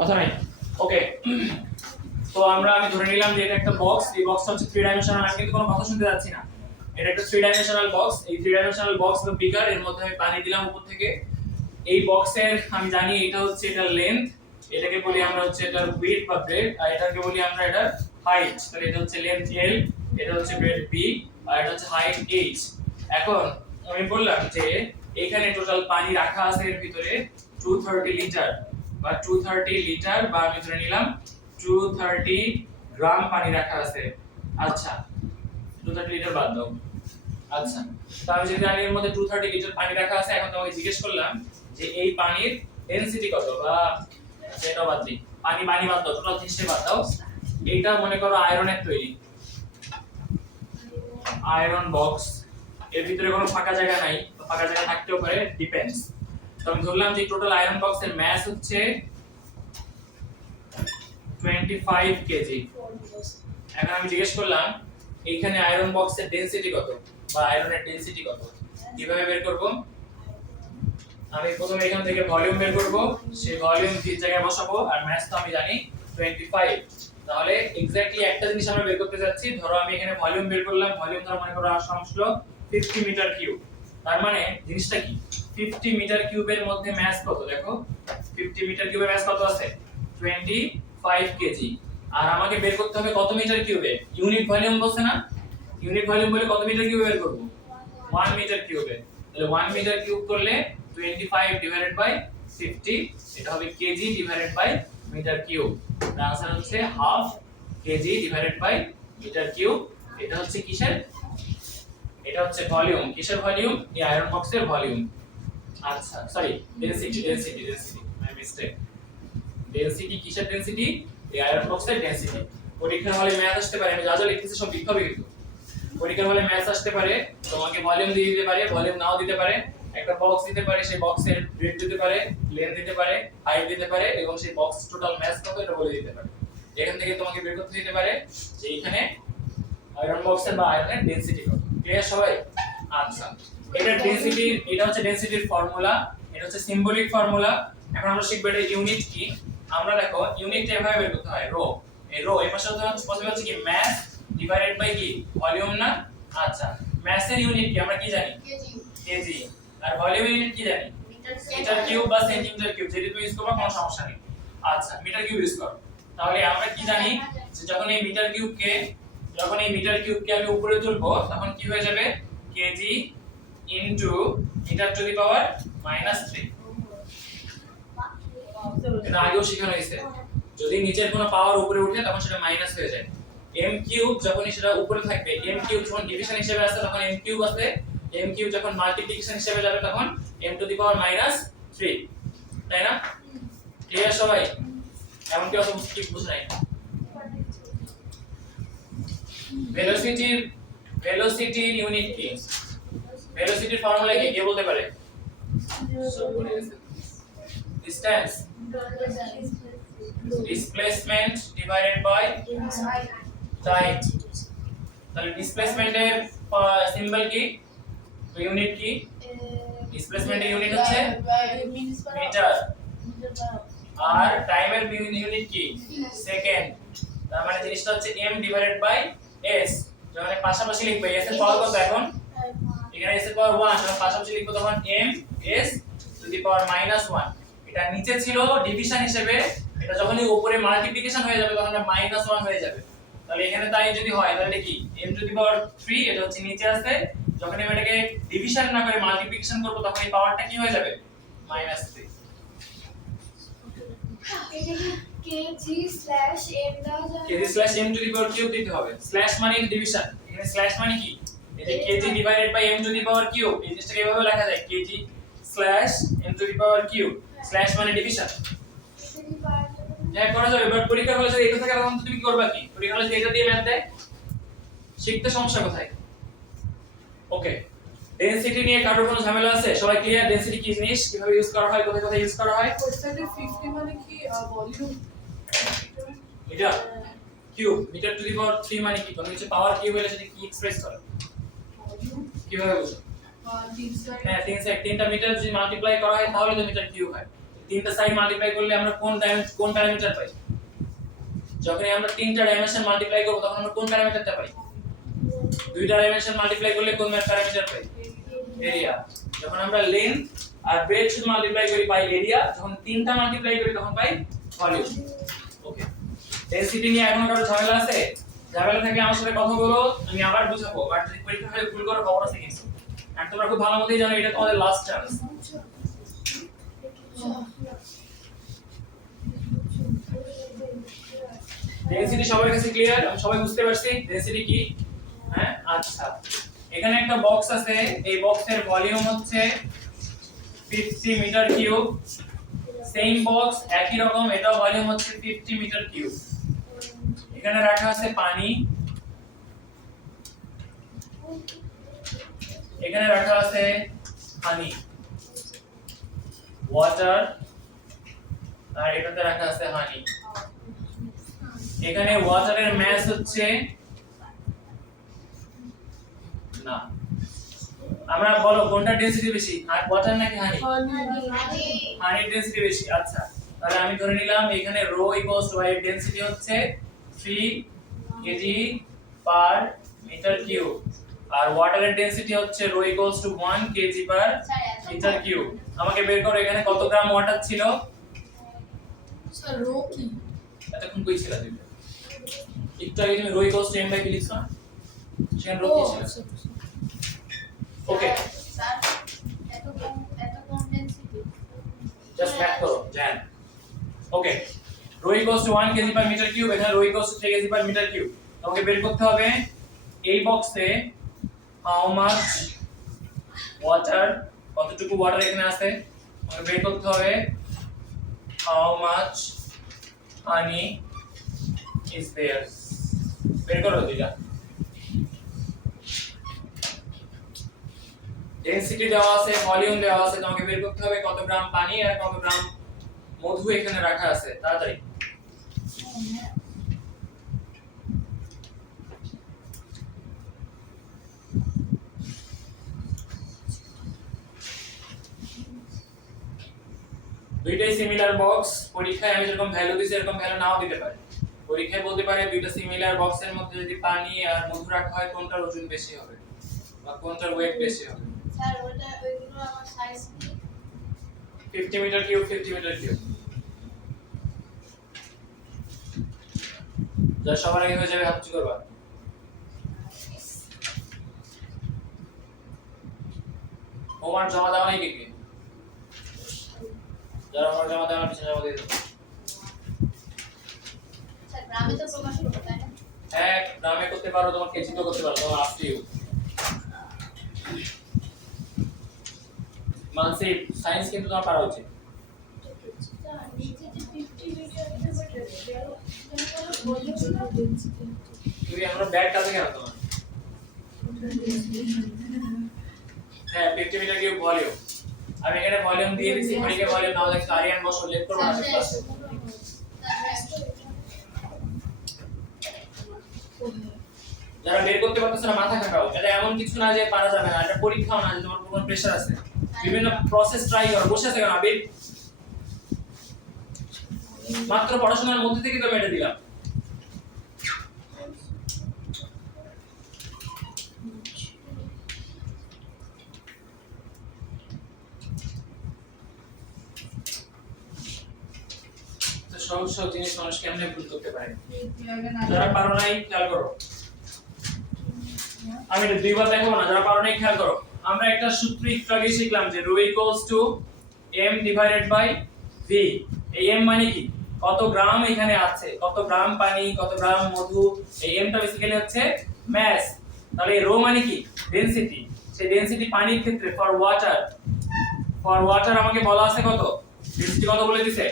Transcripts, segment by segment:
কথা নাই। ওকে, তো আমি ধরে নিলাম যে এটা একটা বক্স, এই বক্সটা হচ্ছে 3 ডাইমেনশনাল। আমি কিন্তু কোনো কথা শুনতে যাচ্ছি না, এটা একটা 3 ডাইমেনশনাল বক্স। এই 3 ডাইমেনশনাল বক্স বা বিকার, এর মধ্যে আমি পানি দিলাম উপর থেকে। এই বক্সের আমি জানি এটা হচ্ছে এটা লেন্থ, এটাকে বলি আমরা হচ্ছে এটার উইডথ বা ব্রেডথ, আর এটাকে বলি আমরা এটার হাইট। তাহলে এটা হচ্ছে লেন্থ L, এটা হচ্ছে ব্রেডথ B, আর এটা হচ্ছে হাইট H। এখন আমি বললাম যে এখানে টোটাল পানি রাখা আছে এর ভিতরে 230 লিটার বা 230 লিটার, বা আমি ধরে নিলাম 230 গ্রাম পানি রাখা আছে। আচ্ছা, 230 লিটার বাদ দাও। আচ্ছা, তো আমি যদি এর মধ্যে 230 লিটার পানি রাখা আছে, এখন তোমাকে জিজ্ঞেস করলাম যে এই পানির ডেনসিটি কত, বা সেটা বাদ দিই, পানি বাদ দাও, টোটাল জিনিসটা বাদ দাও। এইটা মনে করো আয়রনের তৈরি, আয়রন বক্স, এর ভিতরে কোনো ফাঁকা জায়গা নাই, ফাঁকা জায়গা থাকতেও পারে, ডিপেন্ডস। তো আমি ধরলাম যে টোটাল আয়রন বক্সের মাস হচ্ছে 25 কেজি। এখন আমি জিজ্ঞেস করলাম এইখানে আয়রন বক্সের ডেনসিটি কত, বা আয়রনের ডেনসিটি কত। কিভাবে বের করব? আমি প্রথমে এখান থেকে ভলিউম বের করব, সেই ভলিউম তিন জায়গায় বসাবো, আর মাস তো আমি জানি 25। তাহলে এক্স্যাক্টলি একটা জিনিস আমরা বের করতে যাচ্ছি। ধরো আমি এখানে ভলিউম বের করলাম, ভলিউম ধরো মনে করো আসলো 50 মিটার কিউব। তার মানে জিনিসটা কি, 50 মিটার কিউবের মধ্যে মাস কত? দেখো 50 মিটার কিউবের মাস কত আছে? 25 কেজি। আর আমাকে বের করতে হবে কত মিটার কিউবে? ইউনিট ভলিউম বলছে না, ইউনিট ভলিউম বলে কত মিটার কিউবে বের করব? 1 মিটার কিউবে। তাহলে 1 মিটার কিউব করলে 25 ডিভাইডেড বাই 50, এটা হবে kg divided by metre cube. তার आंसर হচ্ছে half kg divided by metre cube. এটা হচ্ছে কিসের? এটা হচ্ছে ভলিউম। কিসের ভলিউম? এই আয়রন বক্সের ভলিউম। আচ্ছা, sorry, density, my mistake. Density কিসের ডেনসিটি? এই আয়রন বক্সের ডেনসিটি। পরীক্ষার হলে ম্যাথ আসতে পারে, আমি যা যা লিখতেছি সব লিখতে হবে কিন্তু। পরীক্ষার হলে ম্যাথ আসতে পারে, তোমাকে ভলিউম দিয়ে দিতে পারে, ভলিউম নাও দিতে পারে, একটা বক্স দিতে পারে, সেই বক্সের ব্রেডথ দিতে পারে, লেন্থ দিতে পারে, হাইট দিতে পারে, এবং সেই বক্স টোটাল মাস কত এটা বলে দিতে পারে। এখান থেকে তোমাকে বের করতে দিতে পারে যে এখানে আয়রন বক্সের বা আয়রনের ডেনসিটি কত। ক্লিয়ার সবাই? আচ্ছা, এটা ডেনসিটি, এটা হচ্ছে ডেনসিটির ফর্মুলা, এটা হচ্ছে সিম্বলিক ফর্মুলা। এখন আমরা শিখব এটা ইউনিট কি। আমরা দেখো ইউনিটটা এভাবে বের করতে হয়, রো। এই রো এর পাশে হচ্ছে কি মাস ডিভাইডেড বাই কি ভলিউম না। আচ্ছা, মাসের ইউনিট কি আমরা কি জানি? কেজি। কেজি। আর ভলিউমের ইউনিট কি জানি? মিটার কিউব বা সেন্টিমিটার কিউব, যেটা তুমি ইউজ করবে কোনো সমস্যা নেই। আচ্ছা, মিটার কিউব ইউজ করো। তাহলে আমরা কি জানি যে যখন এই মিটার কিউবকে আমি উপরে তুলবো, তখন কি হয়ে যাবে? KG into meter to the power -3। এটা আগেও শেখানো হয়েছে, যদি নিচের কোনো পাওয়ার উপরে উঠে তখন সেটা মাইনাস হয়ে যায়। m কিউব যখন সেটা উপরে থাকবে, m কিউব যখন ডিভিশন হিসেবে আসে তখন m কিউব আছে, m কিউব যখন মাল্টিপ্লিকেশন হিসেবে যাবে তখন m টু দি পাওয়ার -3, তাই না? ক্লিয়ার সবাই? এমন কি অত কি বুঝ নাই? ভেলোসিটির ইউনিট কি? ভেলোসিটির ফর্মুলা কি কে বলতে পারে? Distance, displacement divided by time. তাহলে ডিসপ্লেসমেন্টের সিম্বল কি, ইউনিট কি? ডিসপ্লেসমেন্টের ইউনিট হচ্ছে মিটার, আর টাইমের ইউনিট কি? সেকেন্ড। তার মানে জিনিসটা হচ্ছে m ডিভাইডেড বাই s। যখন পাশাপাশি লিখবে, s এর পাওয়ার কত এখন? এখানে s এর পাওয়ার 1, যখন পাশাপাশি লিখবো তখন m s টু দি পাওয়ার -1। এটা নিচে ছিল ডিভিশন হিসেবে, এটা যখনই উপরে মাল্টিপ্লিকেশন হয়ে যাবে তখন এটা -1 হয়ে যাবে। তাহলে এখানে তাই যদি হয় তাহলে কি m টু দি পাওয়ার 3, এটা হচ্ছে নিচে আছে, যখন আমি এটাকে ডিভিশন না করে মাল্টিপ্লিকেশন করব তখন এই পাওয়ারটা কি হয়ে যাবে? -3। কেজি/m টু দি পাওয়ার কিউব দিতে হবে। স্ল্যাশ মানে ডিভিশন, এখানে স্ল্যাশ মানে কি? এই যে KG divided by m to the power cube, এই জিনিসটাকে এভাবে লেখা যায়, কেজি/m to the power cube. Slash মানে ডিভিশন। হ্যাঁ, করা যাবে, বাট পরীক্ষা হলে যদি এটা থাকে তখন তুমি কি করবা? কি পরীক্ষা হলে যদি এটা দিয়ে ম্যাথ দেয়, শিখতে সমস্যা কোথায়? ওকে, ডেনসিটি নিয়ে কারোর কোনো ঝামেলা আছে? সবাই ক্লিয়ার? ডেনসিটি কি জিনিস, কিভাবে ইউজ করা হয়, কোথায় কোথায় ইউজ করা হয়? কোশ্চেনে 50 মানে কি ভলিউম? এটা cube, metre to the power 3 মানে কি? মানে হচ্ছে পাওয়ার কিউব হলে সেটা কি এক্সপ্রেস করে? ভলিউম কিভাবে বুঝো? 3 সাইড। হ্যাঁ, তিনটা মিটার যদি মাল্টিপ্লাই করা হয় তাহলে তো মিটার কিউব হয়। তিনটা সাইড মাল্টিপ্লাই করলে আমরা কোন প্যারামিটার পাই? যখন আমরা তিনটা ডাইমেনশন মাল্টিপ্লাই করব তখন আমরা কোন প্যারামিটারটা পাই? দুইটা ডাইমেনশন মাল্টিপ্লাই করলে কোন প্যারামিটার পাই? এরিয়া। যখন আমরা লেন্থ আর ব্রেডথ শুধু মাল্টিপ্লাই করি পাই এরিয়া, যখন তিনটা মাল্টিপ্লাই করি তখন পাই ভলিউম। ওকে, ডেনসিটি নিয়ে এখন কারো ঝামেলা আছে? ঝামেলা থাকলে আমার সাথে কথা বলো, আমি আবার বুঝাবো। আর যদি পরীক্ষা হলে ভুল করো খবর আছে কিন্তু। আর তোমরা খুব ভালো মতোই জানো এটা তোমাদের লাস্ট চান্স। ডেনসিটি সবার কাছে ক্লিয়ার? আমি সবাই বুঝতে পারছি ডেনসিটি কি? হ্যাঁ, আচ্ছা। এখানে একটা বক্স আছে, এই বক্সের ভলিউম হচ্ছে 50 মিটার কিউব। সেম বক্স একই রকম, এটাও ভলিউম হচ্ছে 50 মিটার কিউব। এখানে রাখা আছে পানি, এখানে রাখা আছে হানি, ওয়াটার, আর এটাতে রাখা আছে হানি। এখানে ওয়াটারের মাস হচ্ছে না, আমরা বলো কোনটা ডেনসিটি বেশি, আর ওয়াটার নাকি হানি? হানি ডেনসিটি বেশি। আচ্ছা, তাহলে আমি ধরে নিলাম এখানে রো ইকুয়ালস টু এর ডেনসিটি হচ্ছে 3 কেজি পার মিটার কিউব, আর ওয়াটারের ডেনসিটি হচ্ছে rho equals to 1 KG per metre cube. আমাকে বের করো এখানে কত গ্রাম ওয়াটার ছিল। স্যার রো কি? এতক্ষণ কই ছিল তুমি? একটু আগে তুমি rho equals to m by কি লিখছো না? সেখানে রো কি ছিল? ওকে, স্যার এত কম ডেনসিটি জাস্ট ম্যাথ করো জান। Okay, rho equals to 1 KG per metre cube, এখানে rho equals to 3 KG per metre cube. তোমাকে বের করতে হবে এই বক্সে হাউ মাচ ওয়াটার, কতটুকু ওয়াটার এখানে আছে। তোমাকে বের করতে হবে how much honey is there. বের করো দুইটা। ডেনসিটি দেওয়া আছে, ভলিউম দেওয়া আছে, তোমাকে বের করতে হবে কত গ্রাম পানি আর কত গ্রাম মধু এখানে রাখা আছে। তাড়াতাড়ি। দুইটাই সিমিলার বক্স, পরীক্ষায় আমি যেরকম ভ্যালু দিছি এরকম ভ্যালু নাও দিতে পারে। পরীক্ষায় বলতে পারে দুইটা সিমিলার বক্সের মধ্যে যদি পানি আর মধু রাখা হয় কোনটার ওজন বেশি হবে বা কোনটার ওয়েট বেশি হবে। স্যার ওইগুলো আমার সাইজ কি? 50 মিটার কিউব, 50 মিটার কিউব। যা সবার আগে হয়ে যাবে হাত উঁচু করবা। হোমওয়ার্ক জমা দেওয়া নাই কি? যারা হোমওয়ার্ক জমা দেওয়ার পিছনে জমা দিয়ে দাও। স্যার গ্রামে তো প্রকাশ করতে তাই না? হ্যাঁ, গ্রামে করতে পারো, তোমার কেচিতে করতে পারো, তোমার আপ টু ইউ। মানসি সায়েন্স কিন্তু তোমার পারা উচিত। স্যার নিচে যে 50 মিটার তুমি আমরা ব্যাগ কাছে কেন তোমার? হ্যাঁ, 50 মিটার কিউব ভলিউম। আমি এখানে ভলিউম দিয়ে দিছি, পরীক্ষা ভলিউম নাও দেখো আরিয়ান বসো লেট করব না ক্লাসে। যারা বের করতে পারতেছ না মাথা খাটাও, এটা এমন কিছু না যে পারা যাবে না, এটা পরীক্ষাও না যে তোমার কোনো প্রেসার আছে। বিভিন্ন প্রসেস ট্রাই করো, বসে আছে কেন আবির? মাত্র পড়াশোনার মধ্যে থেকে তো আমি এটা দিলাম। সহজ সহজ জিনিস মানুষ কেমনে ভুল করতে পারে। যারা পারো নাই খেয়াল করো, আমি এটা দুইবার দেখাবো না, যারা পারো নাই খেয়াল করো। আমরা একটা সূত্র একটু আগে শিখলাম যে rho equals to m divided by v। এই m মানে কি? কত গ্রাম এখানে আছে, কত গ্রাম পানি, কত গ্রাম মধু। এই m টা বেসিক্যালি হচ্ছে মাস। তাহলে রো মানে কি? ডেনসিটি। সেই ডেনসিটি পানির ক্ষেত্রে ফর ওয়াটার আমাকে বলা আছে কত? ডেনসিটি কত বলে দিছে?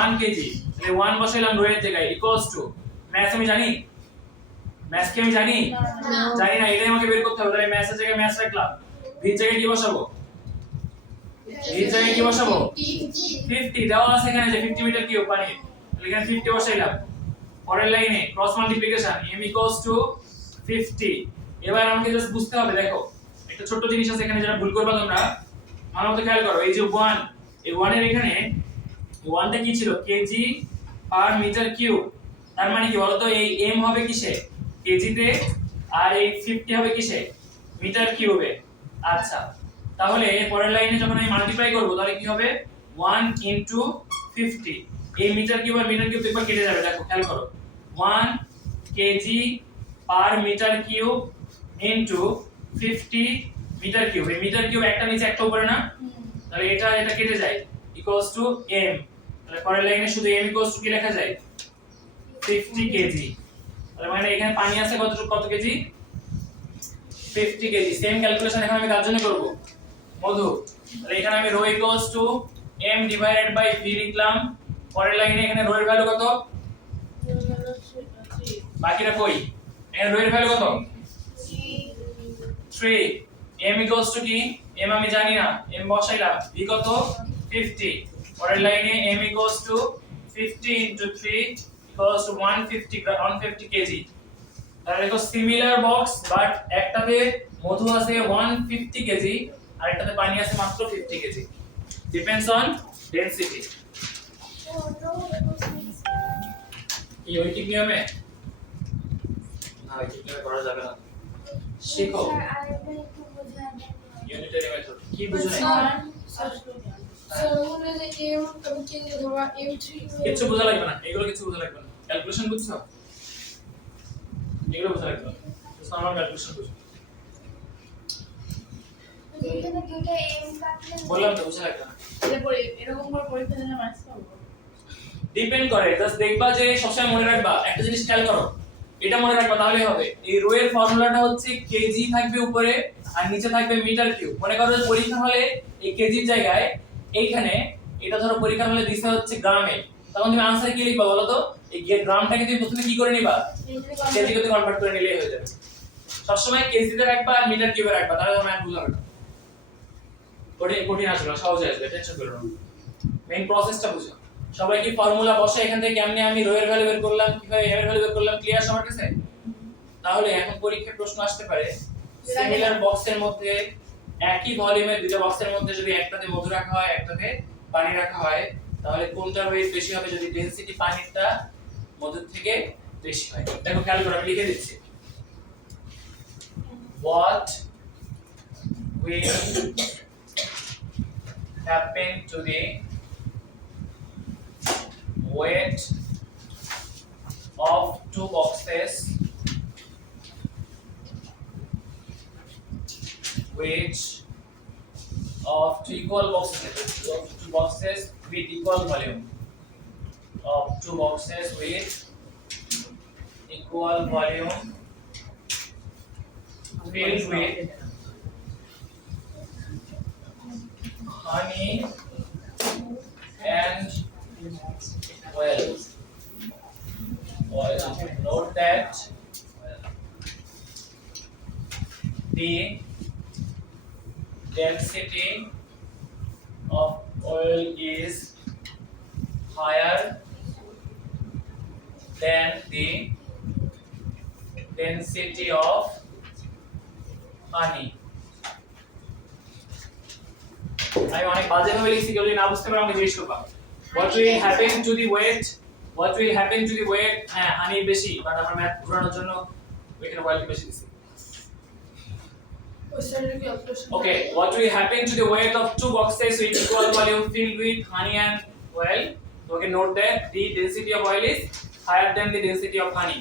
1 কেজি। তাহলে 1 বসাইলাম রো এর জায়গায় ইকুয়ালস টু মাস। আমি জানি মাস কি? আমি জানি জানি না, এটাই আমাকে বের করতে হবে। তাহলে মাসের জায়গায় মাস রাখলাম, v এর জায়গায় কি বসাবো? v এর জায়গায় কি বসাবো? 50 দেওয়া আছে এখানে যে 50 মিটার কিউব পানি, তাহলে এখানে 50 বসাইলাম। পরের লাইনে cross multiplication m equals to 50। এবার আমাকে জাস্ট বুঝতে হবে, দেখো একটা ছোট জিনিস আছে এখানে যেটা ভুল করবা তোমরা। ভালো মতো খেয়াল করো, এই যে 1 এই 1 এর এখানে 1টা কি ছিল কেজি পার মিটার কিউব, তার মানে কি বলতো এই m হবে কিসে কেজিতে আর এই 50 হবে কিসে মিটার কিউবে। আচ্ছা তাহলে পরের লাইনে যখন আমি মাল্টিপ্লাই করব তাহলে কি হবে 1 ইনটু 50, এই মিটার কিউব আর মিটার কিউব একবার কেটে যাবে, দেখো খেয়াল করো 1 KG per metre cube into 50 metre cube, এই মিটার কিউব একটা নিচে একটা উপরে না, তাহলে এটা এটা কেটে যায় ইকুয়ালস টু m, তাহলে পরের লাইনে শুধু m ইকুয়ালস টু কি লেখা যায় 50 কেজি, তাহলে মানে এখানে পানি আছে কত কেজি 50 কেজি। সেম ক্যালকুলেশন এখন আমি কার জন্য করব মধু, তাহলে এখানে আমি rho equals to m divided by v লিখলাম, পরের লাইনে এখানে রো এর ভ্যালু কত বাকিটা কই, এখানে রো এর ভ্যালু কত 3, m ইকুয়ালস টু কি m আমি জানি না, m বসাইলাম, v কত 50, পরের লাইনে m equals to 50 into 3 equals to 150 KG. তাহলে দেখো সিমিলার বক্স বাট একটাতে মধু আছে 150 কেজি আর একটাতে পানি আছে মাত্র 50 কেজি, ডিপেন্ডস অন ডেনসিটি। এই ঐকিক নিয়মে না, ঐকিক নিয়মে করা যাবে না, শিখো ইউনিটারি মেথড কি বুঝো না স্যার মনে হয় যে m এবং কেজি ধরবা m3 কিছু বোঝা লাগবে না, এগুলো কিছু বোঝা লাগবে না, ক্যালকুলেশন বুঝছো এগুলো বোঝা লাগবে না, জাস্ট নরমাল ক্যালকুলেশন বুঝো, এখানে দুটো m কাটলে বললাম তো বোঝা লাগবে না। এরকম করে পরীক্ষা দিলে মার্কস পাবো। ডিপেন্ড করে, জাস্ট দেখবা যে সবসময় মনে রাখবা একটা জিনিস খেয়াল করো, এটা মনে রাখবা তাহলেই হবে। এই রো এর ফর্মুলাটা হচ্ছে কেজি থাকবে উপরে আর নিচে থাকবে মিটার কিউব। মনে করো যে পরীক্ষা হলে এই কেজির জায়গায় এইখানে এটা ধরো পরীক্ষা হলে দিছে হচ্ছে গ্রামে, তখন তুমি আনসার কি লিখবা বলো তো, এই গ্রামটাকে তুমি প্রথমে কি করে নিবা কেজিতে কনভার্ট করে নিলেই হয়ে যাবে। সবসময় কেজিতে রাখবা আর মিটার কিউবে রাখবা, তাহলে তোমার ম্যাথ বুঝাবে না, কঠিন আসবে না, সহজে আসবে, টেনশন করো না, মেইন প্রসেসটা বুঝো। সবাই কি ফর্মুলা বসে এখান থেকে কেমনে আমি রো এর ভ্যালু বের করলাম, কিভাবে m এর ভ্যালু বের করলাম, ক্লিয়ার সবার কাছে? তাহলে এখন পরীক্ষায় প্রশ্ন আসতে পারে সিমিলার বক্সের মধ্যে একই ভলিউমের দুটো বক্সের মধ্যে যদি একটাতে মধু রাখা হয় একটাতে পানি রাখা হয়, তাহলে কোনটার ওয়েট বেশি হবে যদি ডেনসিটি পানিরটা মধুর থেকে বেশি হয়। দেখো খেয়াল করে আমি লিখে দিচ্ছি, what will happen to the weight of two boxes which of two equal boxes with equal volume, of two boxes with equal volume filled with honey and oil. Note that the density of oil is higher than the density of honey. আমি অনেক বাজে ভাবে লিখছি, কেউ যদি না বুঝতে পারে আমাকে জিজ্ঞেস করবা what will happen to the weight, what will happen to the weight, হ্যাঁ হানি বেশি বাট আমার ম্যাথ ঘোরানোর জন্য এখানে ওয়েলকে বেশি দিছি। ওই স্যারের calculation Okay, what will happen to the weight of two boxes with equal volume filled with honey and oil? So okay, note that the density of oil is higher than the density of honey.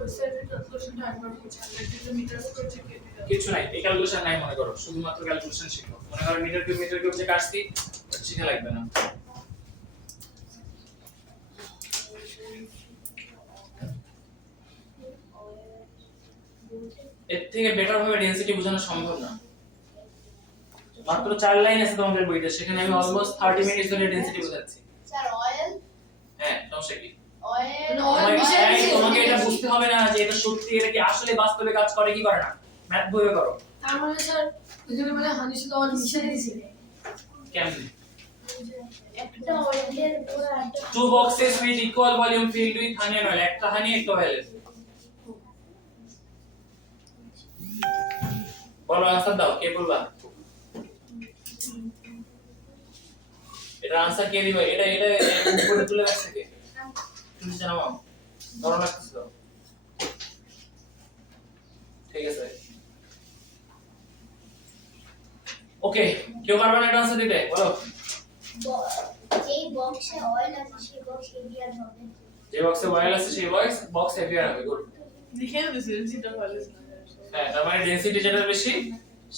ওই স্যারের ক্যালকুলেশনটা একবার বুঝা 100 metre square থেকে কিছু নাই, এই calculation নাই মনে করো, শুধুমাত্র ক্যালকুলেশন শিখো। মনে করো মিটার কিউব যে কাটছি শিখে লাগবে না। এর থেকে বেটার ভাবে ডেনসিটি বোঝানো সম্ভব না। মাত্র 4 লাইন আছে তোমাদের বইতে, সেখানে আমি অলমোস্ট 30 মিনিট ধরে ডেনসিটি বোঝাচ্ছি। স্যার অয়েল হ্যাঁ, সমস্যা কি? অয়েল তোমাকে এটা বুঝতে হবে না যে এটা সত্যি, এটা কি আসলে বাস্তবে কাজ করে কি করে না, ম্যাথ বইয়ে করো। তার মানে স্যার এখানে মানে হানির সাথে অয়েল মিশিয়ে দিয়েছি কেমনে? একটা অয়েলের পুরো একটা Two boxes with equal volume filled with honey and oil, একটা হানি একটা oil। বলো আনসার দাও, কে বলবা? এটা आंसर কে দিবে? এটা এটা উপরে তুলে রাখছে কে? তুমি জানো ধরো লাগতেছে তো। ঠিক আছে ওকে কেউ পারবে না এটা आंसर দিতে বলো যেই বক্সে অয়েল আছে সেই বক্স এরিয়া হবে যে বক্সে ওয়্যাল আছে সেই বক্স এভিয়ার হবে গুড লিখে দিয়েছি সেটা ভালো হ্যাঁ তার মানে ডেনসিটি যেটা বেশি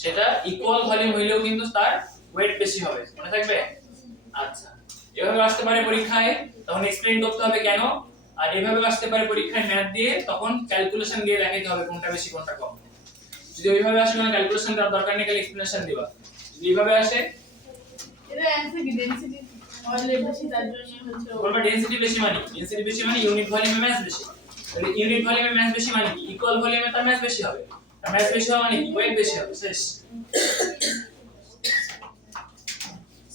সেটা ইকুয়াল ভলিউম হইলেও কিন্তু তার ওয়েট বেশি হবে মনে থাকবে আচ্ছা এভাবে আসতে পারে পরীক্ষায় তখন এক্সপ্লেইন করতে হবে কেন আর এভাবে আসতে পারে পরীক্ষায় ম্যাথ দিয়ে তখন ক্যালকুলেশন দিয়ে দেখাইতে হবে কোনটা বেশি কোনটা কম যদি ওইভাবে আসে কোনো ক্যালকুলেশন দেওয়ার দরকার নেই খালি এক্সপ্লেনেশন দিবা যদি এইভাবে আসে এটা অ্যান্সার কি ডেনসিটি অয়েলের বেশি তার জন্য হচ্ছে বলবা ডেনসিটি বেশি মানে ইউনিট ভলিউমে ম্যাস বেশি তাহলে ইউনিট ভলিউমে ম্যাস বেশি মানে কি ইকুয়াল ভলিউমে তার ম্যাস বেশি হবে তার ম্যাস বেশি হবে মানে ওয়েট বেশি হবে শেষ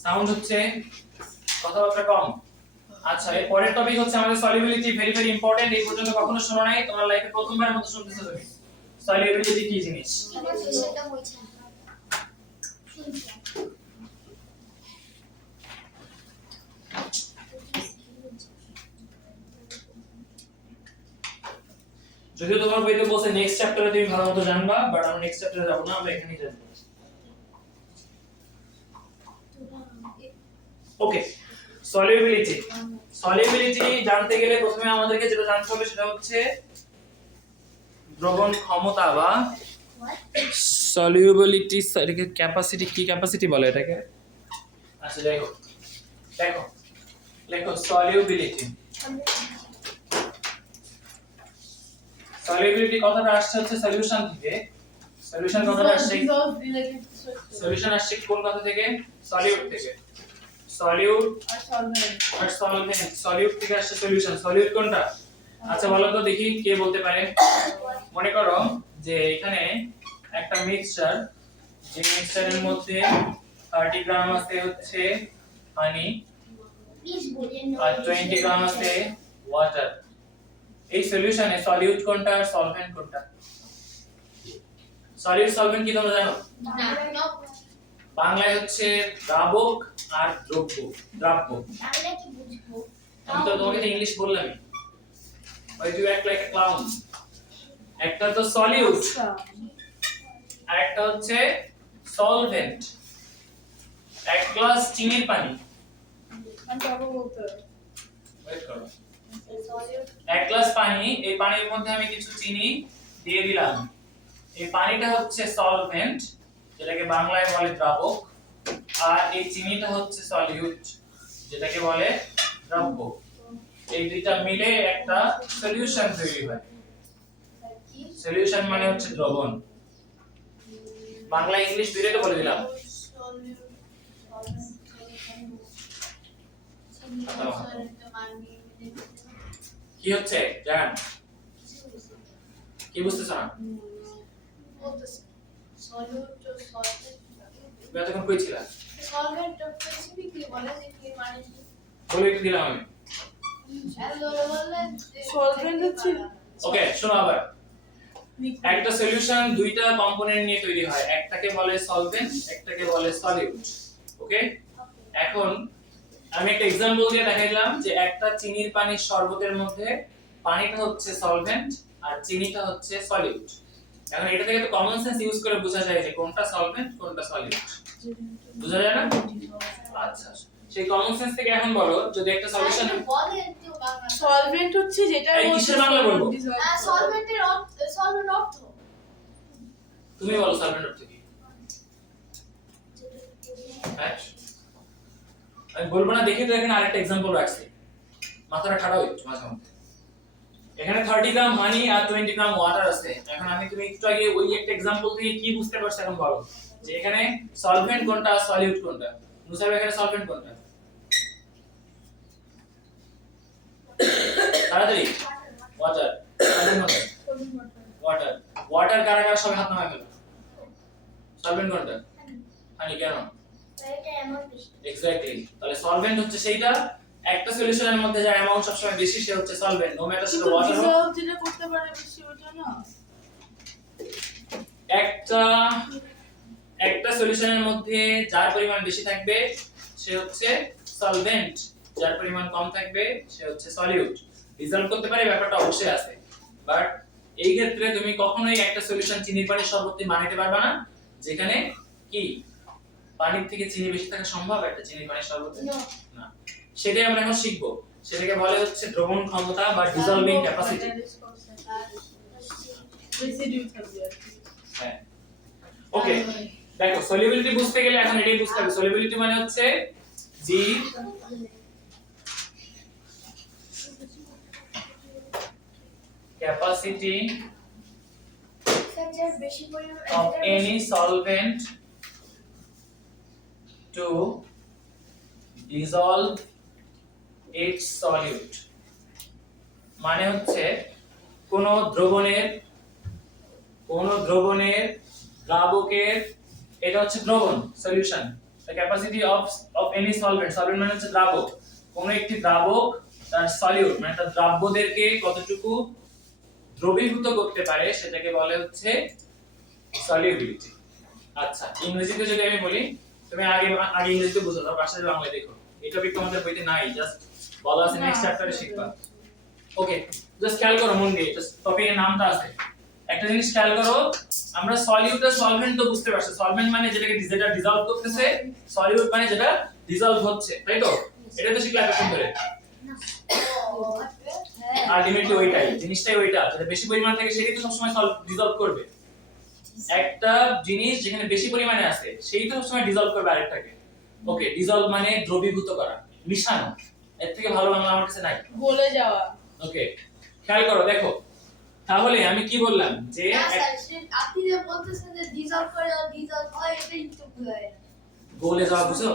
সাউন্ড হচ্ছে কথাবার্তা কম আচ্ছা এর পরের টপিক হচ্ছে আমাদের সলিবিলিটি ভেরি ভেরি ইম্পর্টেন্ট এই পর্যন্ত কখনো শোনা নাই তোমার লাইফে প্রথমবারের মতো শুনতেছো তুমি সলিবিলিটি কি জিনিস আমার সেটা হইছে যদিও তোমার বইতে বলছে নেক্সট চ্যাপ্টারে তুমি ভালো মতো জানবা বাট আমরা নেক্সট চ্যাপ্টারে যাব না আমরা এখানেই জানবো ওকে সলিবিলিটি জানতে গেলে প্রথমে আমাদেরকে যেটা জানতে হবে সেটা হচ্ছে দ্রবণ ক্ষমতা বা সলিউবিলিটি এটাকে ক্যাপাসিটি কি ক্যাপাসিটি বলে এটাকে আচ্ছা দেখো লেখো সলিউবিলিটি সলিউবিলিটি কথাটা আসছে হচ্ছে সলিউশন থেকে সলিউশন কথাটা আসছে সলিউশন আসছে কোন কথা থেকে সলিউট থেকে সলিউট আর সলভেন্ট আর সলভেন্ট সলিউট থেকে আসছে সলিউশন সলিউট কোনটা আচ্ছা বলো তো দেখি কে বলতে পারে মনে করো যে এখানে একটা মিক্সচার যে মিক্সচারের মধ্যে 30 গ্রাম আছে হচ্ছে পানি প্লিজ বলেন আর 20 গ্রাম আছে ওয়াটার এই সলিউশনে সলিউট কোনটা আর সলভেন্ট কোনটা সলিউট সলভেন্ট কি তোমরা জানো না বাংলায় হচ্ছে দ্রাবক আর দ্রাব্য বাংলা কি বুঝবো আমি তো তোমাকে ইংলিশ বললামই ওই you act like a clown একটা তো সলিউট আর একটা হচ্ছে সলভেন্ট এক গ্লাস চিনির পানি আমি বাবা বলতে ওয়েট করো সলিউট এক গ্লাস পানি এই পানির মধ্যে আমি কিছু চিনি দিয়ে দিলাম এই পানিটা হচ্ছে সলভেন্ট যেটাকে বাংলায় বলে দ্রাবক আর এই চিনিটা হচ্ছে সলিউট যেটাকে বলে দ্রাব্য এই দুইটা মিলে একটা সলিউশন তৈরি হয় সলিউশন মানে হচ্ছে দ্রবণ বাংলা ইংলিশ দুইটাই বলে দিলাম কি হচ্ছে জান কি বুঝতেছ না তুমি এতক্ষণ কই ছিলা বলে একটু দিলাম আমি সলভেন্ট হচ্ছে ওকে শোনো আবার একটা সলিউশন দুইটা কম্পোনেন্ট নিয়ে তৈরি হয় একটাকে বলে সলভেন্ট একটাকে বলে সলিউট ওকে এখন আমি একটা एग्जांपल দিয়ে দেখাইলাম যে একটা চিনির পানির শরবতের মধ্যে পানিটা হচ্ছে সলভেন্ট আর চিনিটা হচ্ছে সলিউট এখন এটা থেকে তো কমন সেন্স ইউজ করে বোঝা যায় যে কোনটা সলভেন্ট কোনটা সলিউট বোঝা যায় না আচ্ছা সেই কমন সেন্স থেকে এখন বলো যদি একটা সলিউশন সলভেন্ট হচ্ছে যেটা এই কিসের বাংলা বলবো? সলভেন্টের সলভেন্ট অর্থ তুমি বলো সলভেন্ট অর্থ কি হ্যাঁ আমি বলবো না দেখি তো এখানে আরেকটা एग्जांपल রাখছি মাথাটা ঠাড়া হচ্ছে মাঝে মধ্যে এখানে 30 গ্রাম হানি আর 20 গ্রাম ওয়াটার আছে এখন আমি তুমি একটু আগে ওই একটা एग्जांपल থেকে কি বুঝতে পারছো এখন বলো যে এখানে সলভেন্ট কোনটা সলিউট কোনটা মুসাব এখানে সলভেন্ট কোনটা তাড়াতাড়ি ওয়াটার ওয়াটার ওয়াটার কারা কারা সবাই হাত নামায় ফেলো সলভেন্ট কোনটা হানি কেন এটা এমন বেশি এক্স্যাক্টলি তাহলে সলভেন্ট হচ্ছে সেইটা একটা সলিউশনের মধ্যে যার অ্যামাউন্ট সবসময় বেশি সে হচ্ছে সলভেন্ট নো ম্যাটার সেটা ওয়াটার হোক ডিসলভ যেটা করতে পারে বেশি ওটা না একটা সলিউশনের মধ্যে যার পরিমাণ বেশি থাকবে সে হচ্ছে সলভেন্ট, যার পরিমাণ কম থাকবে সে হচ্ছে সলিউট। ডিজলভ করতে পারে ব্যাপারটা অবশ্যই আছে, বাট এই ক্ষেত্রে তুমি কখনোই একটা সলিউশন চিনির পানির শরবতী বানাইতে পারবে না যেখানে কি পানির থেকে চিনি বেশি থাকা সম্ভব একটা চিনির পানির শরবতে না। সেটাই আমরা এখন শিখবো, সেটাকে বলে হচ্ছে দ্রবণ ক্ষমতা বা ডিজলভিং ক্যাপাসিটি। রেসিডিউ থাকবে আর কি। হ্যাঁ, ওকে। দেখো সলিবিলিটি বুঝতে গেলে এখন এটাই বুঝতে হবে, সলিবিলিটি মানে হচ্ছে জি capacity স্যার বেশি পরিমাণ of any solvent to dissolve its solute। মানে হচ্ছে কোন দ্রবণের দ্রাবকের, এটা হচ্ছে দ্রবণ solution, the capacity of any solvent মানে হচ্ছে দ্রাবক, কোন একটি দ্রাবক তার সলিউট মানে তার দ্রাব্যদেরকে কতটুকু দ্রবীভূত করতে পারে সেটাকে বলে হচ্ছে সলিউবিলিটি। আচ্ছা, ইংরেজিতে যদি আমি বলি, তুমি আগে ইংরেজিতে বুঝো, তারপর পাশে বাংলায় দেখো। এই টপিক তোমাদের বইতে নাই, জাস্ট বলা আছে নেক্সট চ্যাপ্টারে শিখবা। ওকে, জাস্ট খেয়াল করো মন দিয়ে, জাস্ট টপিকের নামটা আছে। একটা জিনিস খেয়াল করো, আমরা সলিউট আর সলভেন্ট তো বুঝতে পারছি। সলভেন্ট মানে যেটা ডিজলভ করতেছে, সলিউট মানে যেটা ডিজলভ হচ্ছে, তাই তো? এটা তো শিখলে এতক্ষণ ধরে। আলটিমেটলি ওইটাই, জিনিসটাই ওইটা, যেটা বেশি পরিমাণ থাকে সেটাই তো সবসময় ডিজলভ করবে। একটা জিনিস যেখানে বেশি পরিমাণে আছে সেই তো সবসময় ডিজলভ করবে আরেকটাকে। ওকে, ডিজলভ মানে দ্রবীভূত করা, মিশানো, এর থেকে ভালো বাংলা আমার কাছে নাই। গলে যাওয়া। ওকে, খেয়াল করো, দেখো তাহলে আমি কি বললাম যে না স্যার, আপনি যে বলতেছেন যে ডিজলভ করে আর ডিজলভ হয় এটাই তো বুঝায়। গলে যাওয়া বুঝো?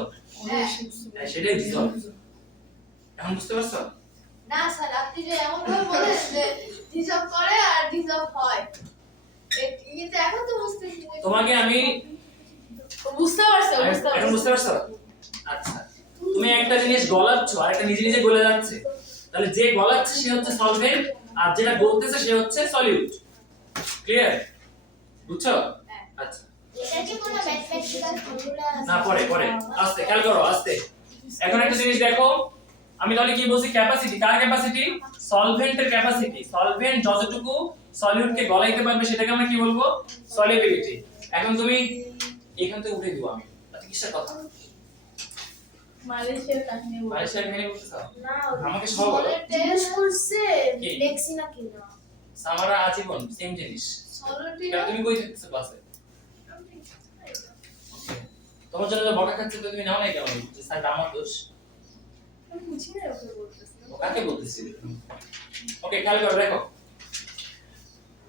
হ্যাঁ। হ্যাঁ, সেটাই ডিজলভ। এখন বুঝতে পারছো? না স্যার, আপনি যে এমন ভাবে বলেন যে ডিজলভ করে আর ডিজলভ হয়, এটা এখন তো বুঝতেছি। তোমাকে আমি বুঝতে পারছো? এখন বুঝতে পারছো? আচ্ছা, তুমি একটা জিনিস গলাচ্ছ আর একটা নিজে নিজে গলে যাচ্ছে, তাহলে যে গলাচ্ছে সে হচ্ছে সলভেন্ট আর যেটা গলতেছে সে হচ্ছে সলিউট। ক্লিয়ার? বুঝছো? আচ্ছা, এটা কি কোনো ম্যাথমেটিক্যাল ফর্মুলা আছে? না পরে আস্তে খেয়াল করো, আস্তে। এখন একটা জিনিস দেখো, আমি তাহলে কি বলছি, ক্যাপাসিটি, কার ক্যাপাসিটি? সলভেন্টের ক্যাপাসিটি। সলভেন্ট যতটুকু সলিউটকে গলাইতে পারবে সেটাকে আমরা কি বলবো? সলিবিলিটি। এখন তুমি এখান থেকে উঠে দিব আমি। আচ্ছা, কিসের কথা? মালয়েশিয়ার কাহিনী বলতে। মালয়েশিয়ার কাহিনী বলতেছো? না, আমাকে সব বলো। জিজ্ঞেস করছে কি? লেক্সি না কি না? সামারা আজীবন সেম জিনিস। সলিউটি কেন তুমি কই থাকতেছো ক্লাসে? তোমার জন্য যে বকা খাচ্ছে তো তুমি নাও নাই কেন? যে স্যার আমার দোষ। আমি বুঝি না ওকে বলতেছে। কাকে বলতেছি? ওকে, খেয়াল করো, দেখো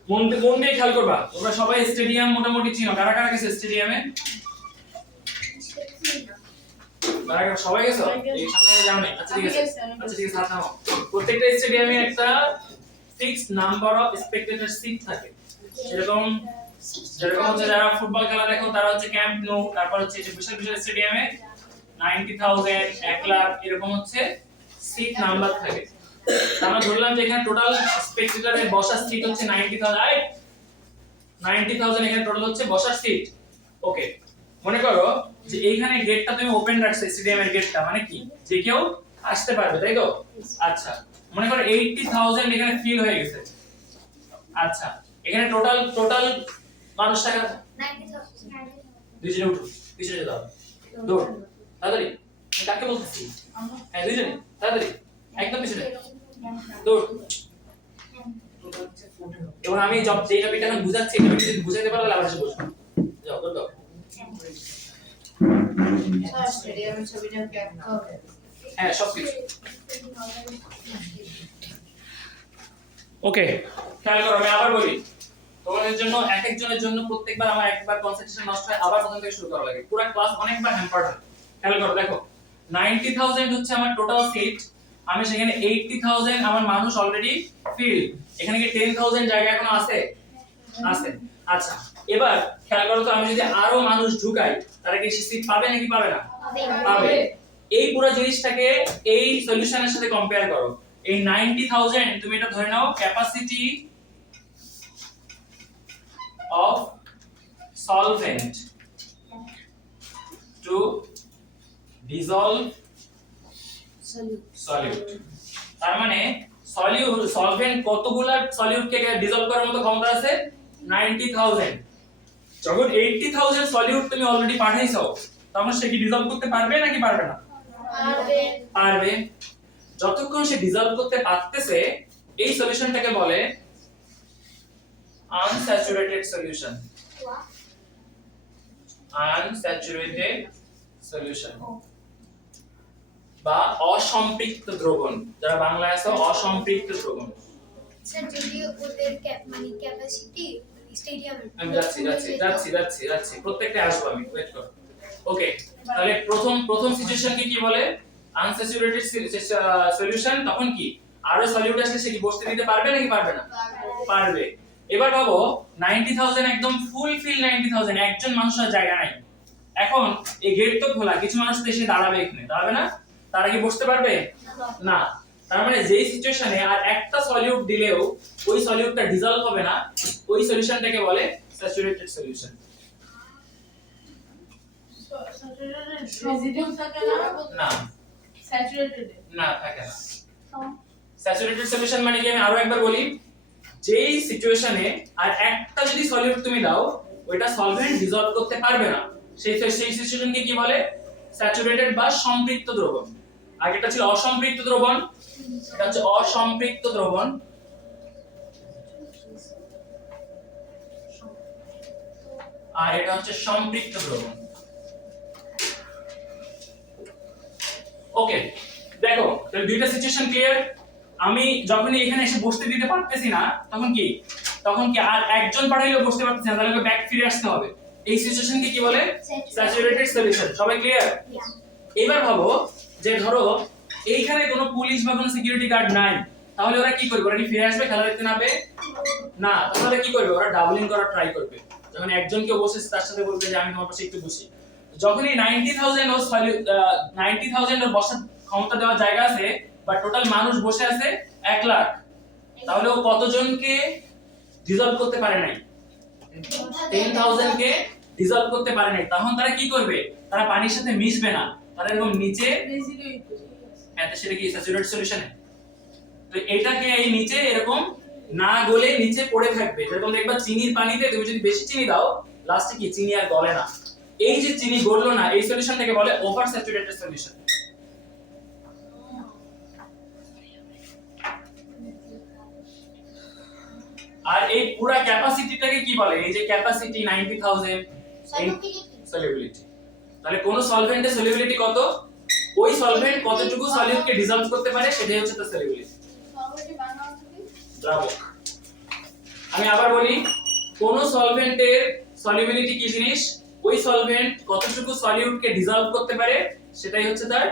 মন দিয়ে খেয়াল করবা। তোমরা সবাই স্টেডিয়াম মোটামুটি চিনো, কারা কারা গেছে স্টেডিয়ামে? কারা কারা সবাই গেছো? এই সামনে যাও নাই? আচ্ছা ঠিক আছে, আচ্ছা ঠিক আছে, হাত নামাও। প্রত্যেকটা স্টেডিয়ামে একটা fixed number of spectator seat থাকে। যেরকম হচ্ছে যারা ফুটবল খেলা দেখো তারা হচ্ছে ক্যাম্প নো, তারপর হচ্ছে যে বিশাল বিশাল স্টেডিয়ামে 90,000 1 লাখ এরকম হচ্ছে সিট নাম্বার থাকে। আমরা ধরলাম যে এখানে টোটাল স্পেক্টেটরের বসার সিট হচ্ছে 90,000 এখানে টোটাল হচ্ছে বসার সিট। ওকে, মনে করো যে এইখানে গেটটা তুমি ওপেন রাখছো, স্টেডিয়ামের গেটটা, মানে কি যে কেউ আসতে পারবে, তাই তো? আচ্ছা, মনে করো 80,000 এখানে ফিল হয়ে গেছে। আচ্ছা, এখানে টোটাল মানুষ টাকা 90,000 দুইজনে উঠো, পিছনে যাও, দৌড় তাড়াতাড়ি। আমি কাকে বলতেছি? হ্যাঁ, দুইজনে তাড়াতাড়ি, একদম পিছনে দৌড়। এবং আমি যেই টপিকটা এখন বুঝাচ্ছি এটা যদি বুঝাইতে পারলে আবার এসে বসবো। যাও, দৌড় দাও। স্টেডিয়ামের ছবিটা কেমন হবে? হ্যাঁ, সবকিছু ওকে। খেয়াল করো, আমি আবার বলি, তোমাদের জন্য এক একজনের জন্য প্রত্যেকবার আমার একবার কনসেন্ট্রেশন নষ্ট হয়, আবার প্রথম থেকে শুরু করা লাগে, পুরো ক্লাস অনেকবার হ্যাম্পার্ড হয়। খেয়াল করো, দেখো 90,000 হচ্ছে আমার টোটাল সিট, আমি সেখানে 80,000 আমার মানুষ অলরেডি ফিল। এখানে কি 10,000 জায়গা এখনো আছে? আছে। আচ্ছা, এবার খেয়াল করো তো, আমি যদি আরো মানুষ ঢুকাই তারা কি সিট পাবে নাকি পাবে না? পাবে। এই পুরো জিনিসটাকে এই সলিউশনের সাথে কম্পেয়ার করো। এই 90,000 তুমি এটা ধরে নাও capacity of solvent to dissolve solute. তার মানে সলভেন্ট কতগুলা সলিউটকে ডিসলভ করার মতো ক্ষমতা আছে? 90000। যখন 80000 সলিউট তুমি অলরেডি পাঠাইছো, তখন সে কি ডিসলভ করতে পারবে নাকি পারবে না? পারবে। যতক্ষণ সে ডিসলভ করতে পারতেছে, এই সলিউশনটাকে বলে আনস্যাচুরেটেড সলিউশন। আনস্যাচুরেটেড সলিউশন বা অসম্পৃক্ত দ্রবণ, যারা বাংলায় আছে অসম্পৃক্ত দ্রবণ। স্যার যদি ওদের ক্যাপাসিটি স্টেডিয়ামের আমি যাচ্ছি প্রত্যেকটা আসবো আমি, ওয়েট করো। ওকে, তাহলে প্রথম সিচুয়েশনকে কি বলে? Unsaturated solution. তখন কি আরো সলিউট আসলে সে কি বসতে দিতে পারবে নাকি পারবে না? পারবে। এবার ভাবো 90000 একদম ফুলফিল 90000, একজন মানুষের জায়গা নাই। এখন এই গেট তো খোলা, কিছু মানুষ তো এসে দাঁড়াবে, এখানে দাঁড়াবে না? তারা কি বসতে পারবে না? তার মানে যেই সিচুয়েশনে আর একটা সলিউট দিলেও ওই সলিউটটা ডিসলভ হবে না, ওই সলিউশনটাকে বলে স্যাচুরেটেড সলিউশন। রেসিডিউ থাকে না? না স্যাচুরেটেড না, থাকে না। স্যাচুরেটেড সলিউশন মানে কি? আমি আরো একবার বলি, যেই সিচুয়েশনে আর একটা যদি সলিউট তুমি দাও, ওইটা সলভেন্ট ডিসলভ করতে পারবে না, সেই সিচুয়েশনকে কি বলে? স্যাচুরেটেড বা সম্পৃক্ত দ্রবণ। আগেটা ছিল অসম্পৃক্ত দ্রবণ, এটা হচ্ছে অসম্পৃক্ত দ্রবণ। আর এটা হচ্ছে সম্পৃক্ত দ্রবণ। ওকে, দেখো তাহলে দুইটা সিচুয়েশন ক্লিয়ার। আমি যখনই এখানে এসে বসতে দিতে পারতেছি না, তখন কি আর একজন পাঠাইলেও বসতে পারতেছি না, তাহলে ব্যাক ফিরে আসতে হবে। এই সিচুয়েশনকে কি বলে? Saturated solution. সবাই ক্লিয়ার? এবার ভাবো যে ধরো এইখানে কোনো পুলিশ বা কোনো সিকিউরিটি গার্ড নাই, তাহলে ওরা কি করবে? ওরা কি ফিরে আসবে খেলা দেখতে না পেয়ে? না, তাহলে কি করবে? ওরা ডাবলিং করার ট্রাই করবে। যখন একজনকে বসে তার সাথে বলবে যে আমি তোমার পাশে একটু বসি। যখনই 90000 ওর বসার ক্ষমতা দেওয়ার জায়গা আছে, বা টোটাল মানুষ বসে আছে 1 লাখ, তাহলে ও কতজনকে ডিসলভ করতে পারে নাই? 10000 কে ডিসলভ করতে পারে নাই। তখন তারা কি করবে? তারা পানির সাথে মিশবে না, তারা এরকম নিচে, রেসিডিউ এত সেটা কি স্যাচুরেটেড সলিউশনে? তো এটাকে এই নিচে এরকম না গলে নিচে পড়ে থাকবে। যেরকম দেখবা চিনির পানিতে তুমি যদি বেশি চিনি দাও, লাস্টে কি চিনি আর গলে না। এই যে চিনি গললো না, এই সলিউশনটাকে বলে ওভার স্যাচুরেটেড সলিউশন। আর এই পুরো ক্যাপাসিটিটাকে কি বলে? এই যে ক্যাপাসিটি 90000 সলিউবিলিটি। তাহলে কোন সলভেন্টের সলিউবিলিটি কত? ওই সলভেন্ট কতটুকু সলিউটকে ডিসলভ করতে পারে, সেটাই হচ্ছে তার সলিউবিলিটি। দ্রাবক। আমি আবার বলি, কোন সলভেন্টের সলিউবিলিটি কি জিনিস? ওই সলভেন্ট কতটুকু সলিউটকে ডিসলভ করতে পারে, সেটাই হচ্ছে তার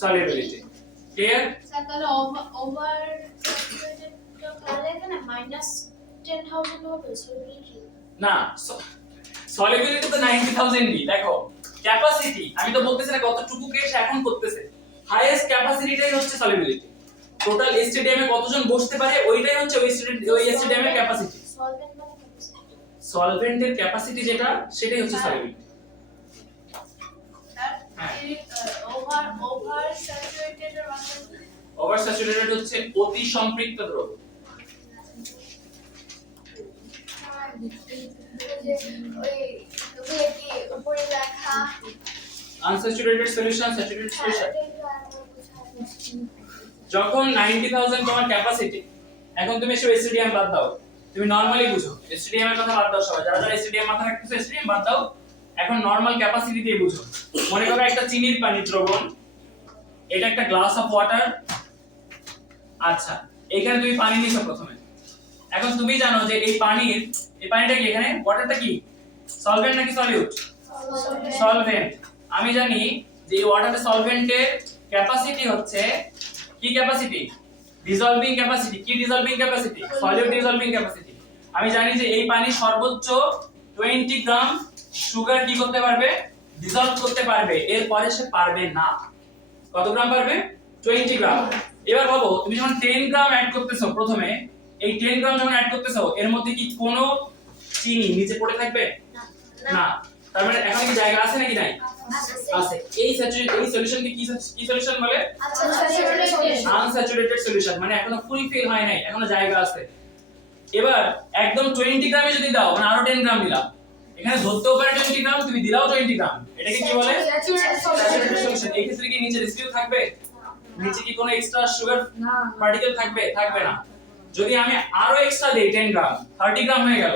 সলিউবিলিটি। ক্লিয়ার? স্যার তাহলে ওভার স্যাচুরেটেড তো তাহলে এখানে -10000 হবে সলিউবিলিটি। না, সলিউবিলিটি তো 90000 ই। দেখো ক্যাপাসিটি, আমি তো বলতেছি না কতটুকু কে সে এখন করতেছে। হাইয়েস্ট ক্যাপাসিটিটাই হচ্ছে সলিউবিলিটি। টোটাল স্টেডিয়ামে কতজন বসতে পারে, ওইটাই হচ্ছে ওই স্টেডিয়ামের ক্যাপাসিটি। সলভেন্ট মানে ক্যাপাসিটি। সলভেন্টের ক্যাপাসিটি যেটা, সেটাই হচ্ছে সলিউবিলিটি। স্যার হ্যাঁ। এই ওভার স্যাচুরেটেড এর মানে ওভার স্যাচুরেটেড হচ্ছে অতি সম্পৃক্ত দ্রবণ। ওই কি উপরে লেখা আনস্যাচুরেটেড সলিউশন, স্যাচুরেটেড সলিউশন। যখন 90000 তোমার ক্যাপাসিটি, এখন তুমি এসে স্টেডিয়াম বাদ দাও, তুমি নরমালি বুঝো, স্টেডিয়ামের কথা বাদ দাও। সবাই যারা স্টেডিয়াম মাথা রাখতেছো, স্টেডিয়াম বাদ দাও, এখন নরমাল ক্যাপাসিটি দিয়ে বুঝো। মনে করো একটা চিনির পানি দ্রবণ, এটা একটা গ্লাস অফ ওয়াটার। আচ্ছা, এখানে তুমি পানি নিছো প্রথমে। এখন তুমি জানো যে এই পানিটা কি, এখানে ওয়াটারটা কি সলভেন্ট নাকি সলিউট? সলভেন্ট। আমি জানি যে এই ওয়াটারের সলভেন্টের ক্যাপাসিটি হচ্ছে কি ক্যাপাসিটি? Dissolving capacity. কি dissolving capacity? Solute dissolving capacity. আমি জানি যে এই পানি সর্বোচ্চ 20 গ্রাম সুগার কি করতে পারবে? ডিসলভ করতে পারবে। এর পরে সে পারবে না। কত গ্রাম পারবে? 20 গ্রাম। এবার ভাবো তুমি যখন 10 গ্রাম অ্যাড করতেছো প্রথমে, এই 10 গ্রাম যখন অ্যাড করতেছো, এর মধ্যে কি কোনো চিনি নিচে পড়ে থাকবে? না। তার মানে এখন কি জায়গা আছে নাকি নাই? আছে। এই সলিউশনকে কি সলিউশন বলে? আনস্যাচুরেটেড সলিউশন, মানে এখনো ফুলফিল হয় নাই, এখনো জায়গা আছে। এবার একদম 20 গ্রামে যদি দাও, মানে আরো 10 গ্রাম দিলাম, এখানে ধরতেও পারে 20 গ্রাম, তুমি দিলাও 20 গ্রাম, এটাকে কি বলে? Saturated solution. এই ক্ষেত্রে কি নিচে রেসিডিউ থাকবে? নিচে কি কোনো এক্সট্রা সুগার পার্টিকেল থাকবে? থাকবে না। যদি আমি আরো এক্সট্রা দেই 10 গ্রাম, 30 গ্রাম হয়ে গেল,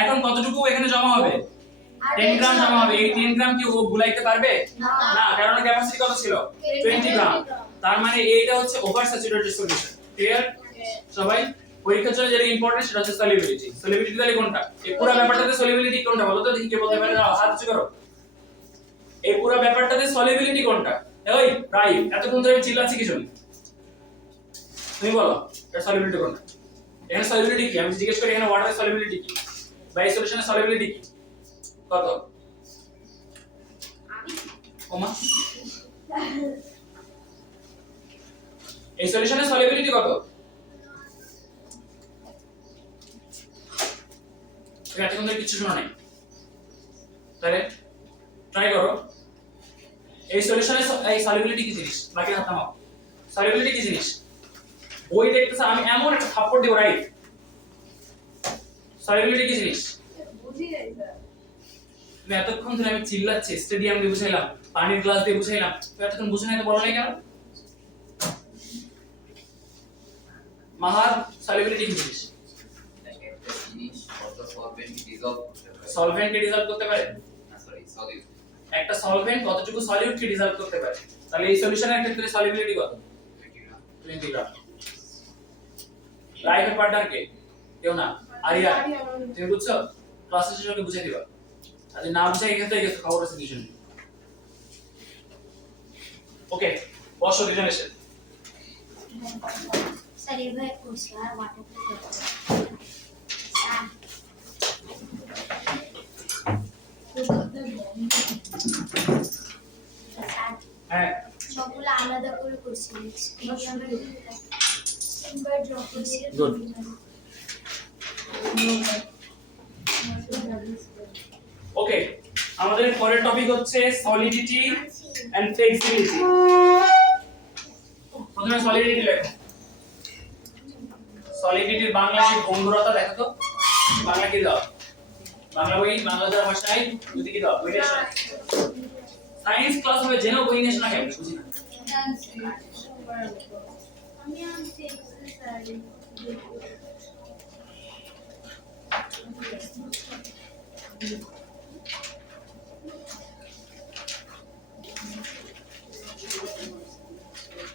এখন কতটুকু এখানে জমা হবে? 10 গ্রাম জমা হবে। এই 10 গ্রাম কি ও গুলাইতে পারবে? না, কারণ ক্যাপাসিটি কত ছিল? 20 গ্রাম। তার মানে এইটা হচ্ছে ওভার স্যাচুরেটেড সলিউশন। ক্লিয়ার সবাই? পরীক্ষার জন্য যেটা ইম্পর্টেন্ট সেটা হচ্ছে সলিবিলিটি। সলিবিলিটি তাহলে কোনটা? এই পুরো ব্যাপারটাতে সলিবিলিটি কোনটা বলো তো দেখি, কে বলতে পারে? হাত উঁচু করো। এই পুরো ব্যাপারটাতে সলিবিলিটি কোনটা? ওই রাইট, এতক্ষণ ধরে আমি চিল্লাচ্ছি কিছু না, তুমি বলো এর সলিবিলিটি কোনটা? এখানে সলিবিলিটি কি? আমি জিজ্ঞেস করি এখানে ওয়াটারের সলিবিলিটি কি, বা এই সলিউশনের সলিবিলিটি কি? কত? ওমা, এই সলিউশনের সলিবিলিটি কত? এতক্ষণ ধরে কিছু শোনা নাই, তাহলে ট্রাই করো। এই সলিউশনের এই সলিবিলিটি কি জিনিস? বাকি হাত নামাও। সলিবিলিটি কি জিনিস? ওই দেখতেছ আমি এমন একটা থাপ্পড় দিব, রাইট? সলিবিলিটি কি জিনিস? বুঝি যাই স্যার। তুমি এতক্ষণ ধরে আমি চিল্লাচ্ছি, স্টেডিয়াম দিয়ে বুঝাইলাম, পানির গ্লাস দিয়ে বুঝাইলাম, তুমি এতক্ষণ বুঝে নাই তো বলো নাই কেন? মাহার সলিবিলিটি কি জিনিস? একটা জিনিস কত সলভেন্ট ডিসলভ করতে পারে। সলভেন্টকে ডিসলভ করতে পারে। না সরি সলিড। একটা সলভেন্ট কতটুকু সলিউটকে ডিসলভ করতে পারে? তাহলে এই সলিউশনের ক্ষেত্রে সলিবিলিটি কত? 20 গ্রাম। রাইট পার্টনার কে? কেউ না। আরিয়া, তুমি বুঝছো? ক্লাসের শেষে বুঝাই দিবা। আর যদি না বুঝাই এখান থেকে খবর আছে কিছু নেই। ওকে, বসো দুজন এসে। স্যার এভাবে করছি আর ওয়াটার হ্যাঁ, সবগুলো আলাদা করে করছি। গুড। ওকে, আমাদের পরের টপিক হচ্ছে সলিডিটি এন্ড ফ্লেক্সিবিলিটি। প্রথমে সলিডিটি লেখো। সলিডিটির বাংলা গম্ভীরতা দেখো তো। বাংলা কি দাও? বাংলা বই, বাংলা যারা ভাষায় যদি কি দাও? বইটা সায়েন্স ক্লাস হবে, জেনো বই নিয়ে শোনা কেন বুঝি না। আমি আনছি এক্সারসাইজ।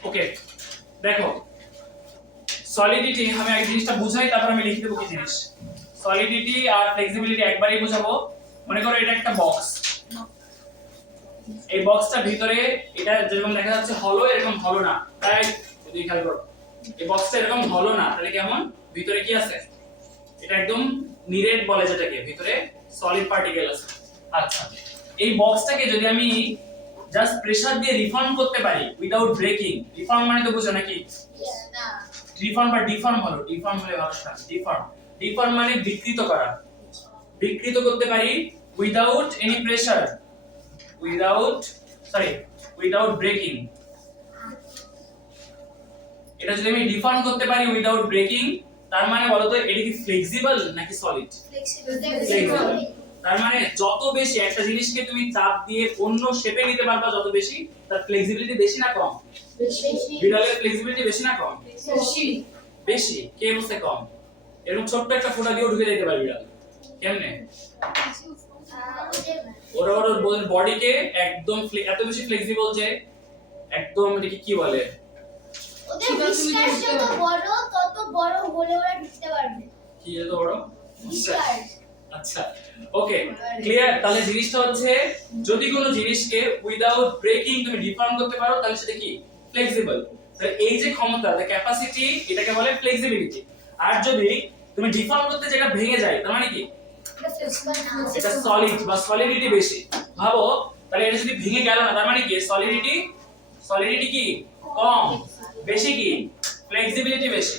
ওকে, দেখো সলিডিটি আমি এই জিনিসটা বুঝাই, তারপর আমি লিখে দেবো কি জিনিস। সলিডিটি আর ফ্লেক্সিবিলিটি একবারই বুঝাবো। মনে করো এটা একটা বক্স, এই বক্সটার ভিতরে এটা যেরকম দেখা যাচ্ছে হলো, এরকম হলো না, তাই যদি খেয়াল করো এই বক্সটা এরকম হলো না, তাহলে কেমন? ভিতরে কি আছে? এটা একদম নিরেট বলে যেটাকে, ভিতরে সলিড পার্টিকেল আছে। আচ্ছা, এই বক্সটাকে যদি আমি জাস্ট প্রেসার দিয়ে রিফর্ম করতে পারি উইদাউট ব্রেকিং, রিফর্ম মানে তো বুঝো নাকি? না রিফর্ম বা ডিফর্ম হলো, ডিফর্ম হলে ভালো শোনা। ডিফর্ম, ডিফর্ম মানে বিকৃত করা। বিকৃত করতে পারি without any pressure, without breaking. এটা যদি আমি ডিফর্ম করতে পারি উইদাউট ব্রেকিং, তার মানে বলো তো এটা কি ফ্লেক্সিবল নাকি সলিড? ফ্লেক্সিবল। তার মানে যত বেশি একটা জিনিসকে তুমি চাপ দিয়ে অন্য শেপে নিতে পারবা, যত বেশি তার ফ্লেক্সিবিলিটি বেশি না কম? বিড়ালের ফ্লেক্সিবিলিটি বেশি না কম? বেশি। কে বলছে কম? এরকম ছোট্ট একটা ফোঁটা দিয়ে ঢুকে যেতে পারে বিড়াল। কেমনে? ওরা ওর বডিকে একদম এত বেশি ফ্লেক্সিবল যে একদম এটাকে কি বলে? ওদের বিশ্বাস যত বড় তত বড় হলে ওরা ঢুকতে পারবে। কি এত বড়? বিশ্বাস। আচ্ছা, ওকে, ক্লিয়ার। তাহলে জিনিসটা হচ্ছে যদি কোনো জিনিসকে উইদাউট ব্রেকিং তুমি ডিফর্ম করতে পারো, তাহলে সেটা কি? ফ্লেক্সিবল। তাহলে এই যে ক্ষমতা, দ্য ক্যাপাসিটি, এটাকে বলে ফ্লেক্সিবিলিটি। আর যদি তুমি ডিফর্ম করতে যেটা ভেঙে যায়, তার মানে কি? এটা সলিড বা সলিডিটি বেশি। ভাবো তাহলে এটা যদি ভেঙে গেল না, তার মানে কি? সলিডিটি কি? কম। বেশি কি? ফ্লেক্সিবিলিটি বেশি।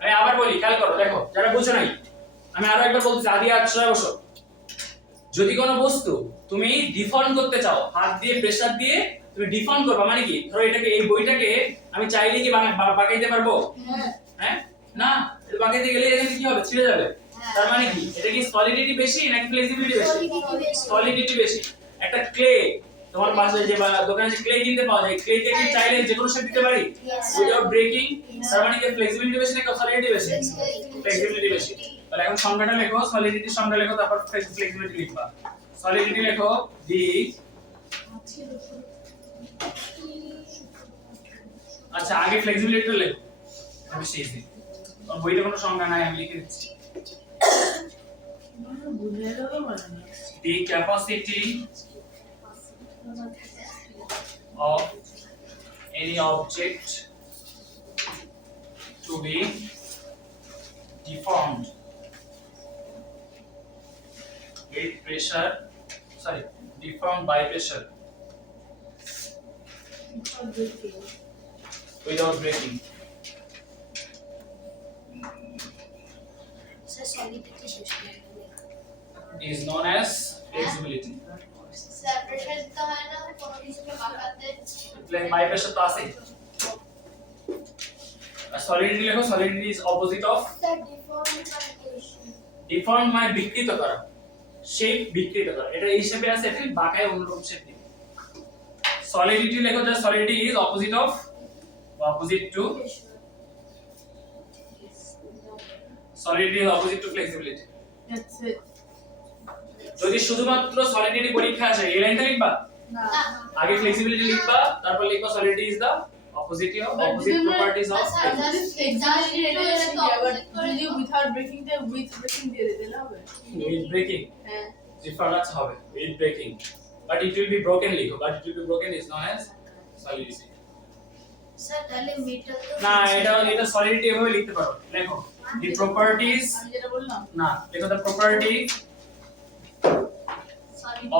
আমি আবার বলি, খেয়াল করো, দেখো যারা বুঝো নাই, আমি আরো একবার বলতেছি। আদি আচ্ছা বসো। যদি কোনো বস্তু তুমি ডিফর্ম করতে চাও, হাত দিয়ে প্রেসার দিয়ে তুমি ডিফর্ম করবা, মানে কি ধরো এটাকে, এই বইটাকে আমি চাইলে কি বাঁকাইতে পারবো? হ্যাঁ না, এটা বাঁকাইতে গেলে এখানে কি হবে, ছিঁড়ে যাবে। তার মানে কি এটা কি সলিডিটি বেশি নাকি ফ্লেক্সিবিলিটি বেশি? সলিডিটি বেশি। একটা ক্লে তোমার পাশে যে দোকানে যে ক্লে কিনতে পাওয়া যায়, ক্লে কে কি চাইলে যে কোনো শেপ দিতে পারি উইদাউট ব্রেকিং? তার মানে কি ফ্লেক্সিবিলিটি বেশি নাকি সলিডিটি বেশি? ফ্লেক্সিবিলিটি বেশি। তাহলে এখন সংজ্ঞাটা লেখো, সলিডিটির সংজ্ঞা লেখো, তারপর ফ্লেক্সিবিলিটি লিখবা। সলিডিটি লেখো দি, আচ্ছা আগে ফ্লেক্সিবিলিটিটা লেখো, বেশি ইজি। আর বইতে কোনো সংজ্ঞা নাই, আমি লিখে দিচ্ছি। বুঝে গেল মানে না। The capacity of any object to be deformed with pressure, sorry, deformed by pressure without breaking sir solidity শেষ করে is known as flexibility. Separation দিতে হয় না কোনো কিছুকে বাঁকাতে। By pressure তো আছে। Solidity লেখো, solidity is opposite of deformed, মানে বিকৃত করা, শেপ বিকৃত করা। এটা এই শেপে আছে, এটা বাঁকায় অন্যরকম শেপ দিবে। Solidity লেখো, যে solidity is opposite of, opposite to, solidity is opposite to flexibility. That's it. যদি শুধুমাত্র সলিডিটি পরীক্ষা আসে এই লাইনটা লিখবা, না। আগে ফ্লেক্সিবিলিটি লিখবা, তারপর লিখবা solidity is the opposite of But opposite this is properties of not- Exactly, এটা শিখে, but যদি without breaking তে with breaking দিয়ে দিতে হবে। উইথ ব্রেকিং হ্যাঁ। ডিফারেন্স হবে with breaking, but it will be broken লিখো, but it will be broken is non as solidity. Sir তাহলে মেটাল তো না, এটা সলিডিটি এভাবে লিখতে পারো, লেখো দি প্রপার্টিজ, আমি যেটা বললাম না লেখো the property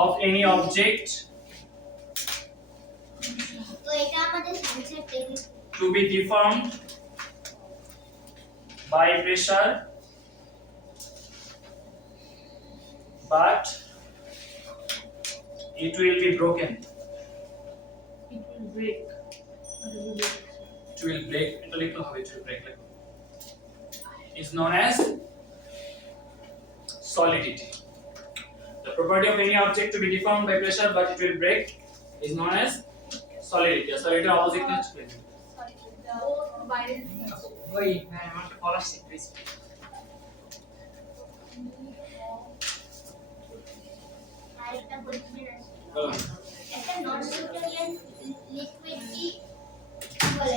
of any object তো এটা আমাদের সায়েন্সের technique to be deformed by pressure but it will be broken, it will break. it will break, এটা লিখতে হবে, it will break লেখো, is known as solidity. The property of any object to be deformed by pressure but it will break is known as solidity. Solidity opposite is flexibility. ওই হ্যাঁ আমাকে পড়া শিখতেছি। আরেকটা পরীক্ষা আছে বলো। একটা নন নিউটনিয়ান লিকুইড কি বলে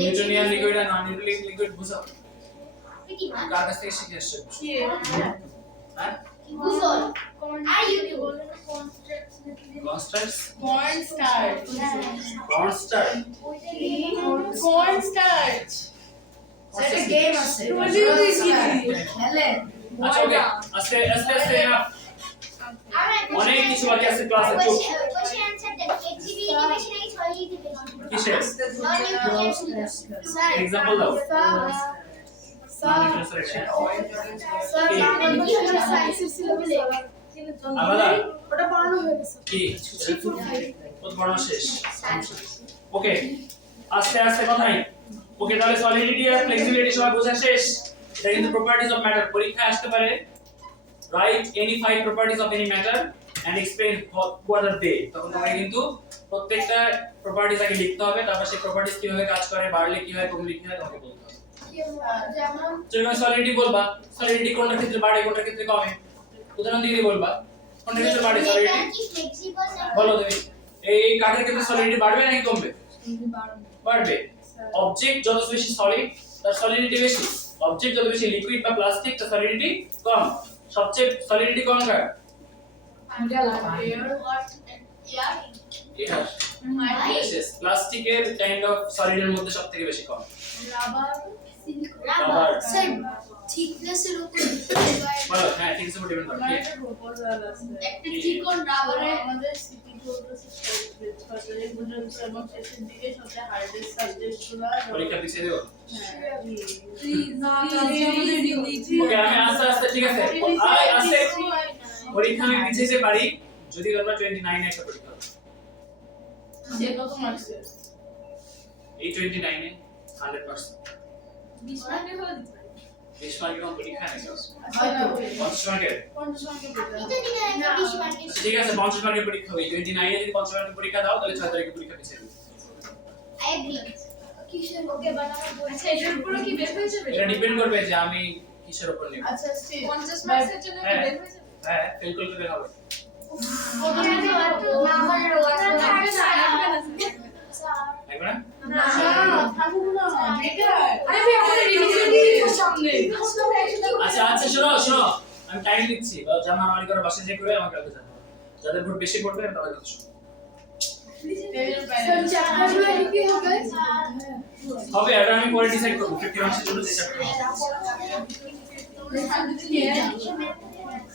নিউটনিয়ান লিকুইড আর নন নিউটনিয়ান লিকুইড বুঝো, কি কার কাছ থেকে শিখে এসছো? কি হ্যাঁ, গুগল আর YouTube constants, corn starch. Constant, corn starch. সেটা গেম আছে What do you think? খেলে আচ্ছা ওকে, আস্তে আস্তে আস্তে enough. অনেক কিছু বাকি আছে ক্লাসে, চুপ। কোশ্চেন आंसर দেন ফ্লেক্সিবিলিটি বেশি নাকি সলিডিটি বেশি কিসের নন নিউটনিয়ান স্যার এক্সাম্পল দাও? আলাদা ওটা পড়ানো হয়ে গেছে কি কত বড় শেষ। ওকে, আস্তে আস্তে কথা নাই। ওকে, তাহলে সলিডিটি আর ফ্লেক্সিবিলিটি সবাই বোঝা শেষ। এটা কিন্তু প্রপার্টিজ অফ ম্যাটার, পরীক্ষায় আসতে পারে। Right any 5 properties of any matter and explain what are they. তখন তোমাকে কিন্তু প্রত্যেকটা প্রপার্টিজ আগে লিখতে হবে, তারপর সেই প্রপার্টিজ কিভাবে কাজ করে, বাড়লে কি হয়, কমলে কি হয় তোমাকে বলতে হবে। যেমন তুমি সলিডিটি বলবা, সলিডিটি কোনটা ক্ষেত্রে বাড়ে কোনটা ক্ষেত্রে কমে, উদাহরণ দিয়ে দিয়ে বলবা কোনটা ক্ষেত্রে বাড়ে সলিডিটি। কি ফ্লেক্সিবল বলো তুমি, এই কাঠের ক্ষেত্রে সলিডিটি বাড়বে নাকি কমবে? বাড়বে। অবজেক্ট যত বেশি সলিড তার সলিডিটি বেশি, অবজেক্ট যত বেশি লিকুইড বা প্লাস্টিক তার সলিডিটি কম। সবচেয়ে সলিডিটি কম কার? এয়ার। প্লাস্টিকের কাইন্ড অফ সলিডের মধ্যে সবথেকে বেশি কম। রাবার স্যার থিকনেসের উপর বলো, হ্যাঁ ঠিক আছে, ডিপেন্ড করে। আমার একটা proposal আছে। একটা চিকন রাবারে আমাদের সিটি চলতেছে সরকারি পর্যন্ত এবং শেষের দিকে সবচেয়ে হার্ডেস্ট সাবজেক্ট গুলো পরীক্ষা পিছিয়ে দেবো। প্লিজ না ওকে, আমি আস্তে আস্তে, ঠিক আছে, আস্তে পরীক্ষা আমি পিছাইতে পারি যদি তোমরা 29 এ একটা পরীক্ষা দাও। সে কত মার্কসের? এই 29 এ 100% 20 মার্কের হলে দিতে পারি। 20 মার্কের কোন পরীক্ষা নেই হয়তো 50 মার্কের। 50 মার্কের আপনি পেতে তো দিলেন একটা 20 মার্কের। আচ্ছা, ঠিক আছে 50 মার্কের পরীক্ষা হবে 29 এ যদি 50 মার্কের পরীক্ষা দাও তাহলে 6 তারিখে পরীক্ষা পিছিয়ে দেবে। I agree. কিসের ওকে বানাবো আচ্ছা এটার উপরে কি বের হয়ে যাবে? এটা ডিপেন্ড করবে যে আমি কিসের উপর নেব। আচ্ছা স্টিল 50 মার্কসের জন্য কি হ্যাঁ। বের হয়ে যাবে? হ্যাঁ ফেল করলে বের হবে। না আমার ওয়াটস লাগবে না, লাগবে না। লাগবে না? না থাকুক না বেটার আরে ভাই আমাদের রিভিশন দিতে সামনে। আচ্ছা আচ্ছা শোনো আমি টাইম দিচ্ছি জামা আমারি করে বাসায় যে করে আমাকে কালকে জানাবো যাদের ভোট বেশি পড়বে আমি তাদের কথা শুনবো স্যার চ্যাপ্টারগুলো কি হবে? হবে এটা আমি পরে ডিসাইড করব 50 মার্কসের জন্য যে চ্যাপ্টার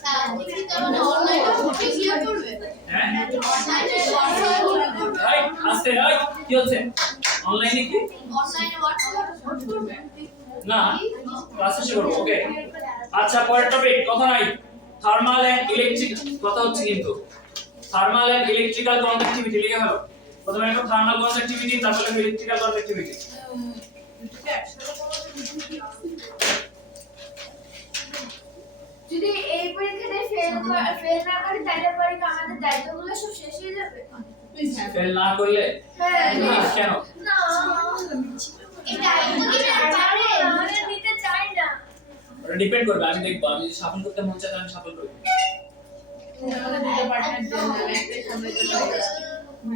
স্যার কি তো মানে অনলাইনে ভর্তি দিয়ে করবে হ্যাঁ অনলাইনে হাই আস্তে হাই কি হচ্ছে অনলাইনে কি হোয়াটসঅ্যাপ ভোট করবে না ক্লাসে শেষ করব ওকে আচ্ছা পরের টপিক কথা নাই থার্মাল এন্ড ইলেকট্রিক কথা হচ্ছে কিন্তু থার্মাল এন্ড ইলেকট্রিক্যাল কন্ডাক্টিভিটি লিখে ফেলো প্রথমে একটা থার্মাল কন্ডাক্টিভিটি তারপর একটা ইলেকট্রিক্যাল কন্ডাক্টিভিটি যদি এই পরীক্ষাতে ফেল না করি তাহলে পরীক্ষা আমাদের দায়িত্বগুলো সব শেষ হয়ে যাবে ফেল না করলে হ্যাঁ না কেন না এই দায়িত্ব দিতে পারে আমরা নিতে চাই না ওটা ডিপেন্ড করবে আমি দেখব আমি যদি সাফল করতে মন চায় আমি সাফল করব আমাদের দুটো পার্টনার জন্য একটাই সামলাতে পারবে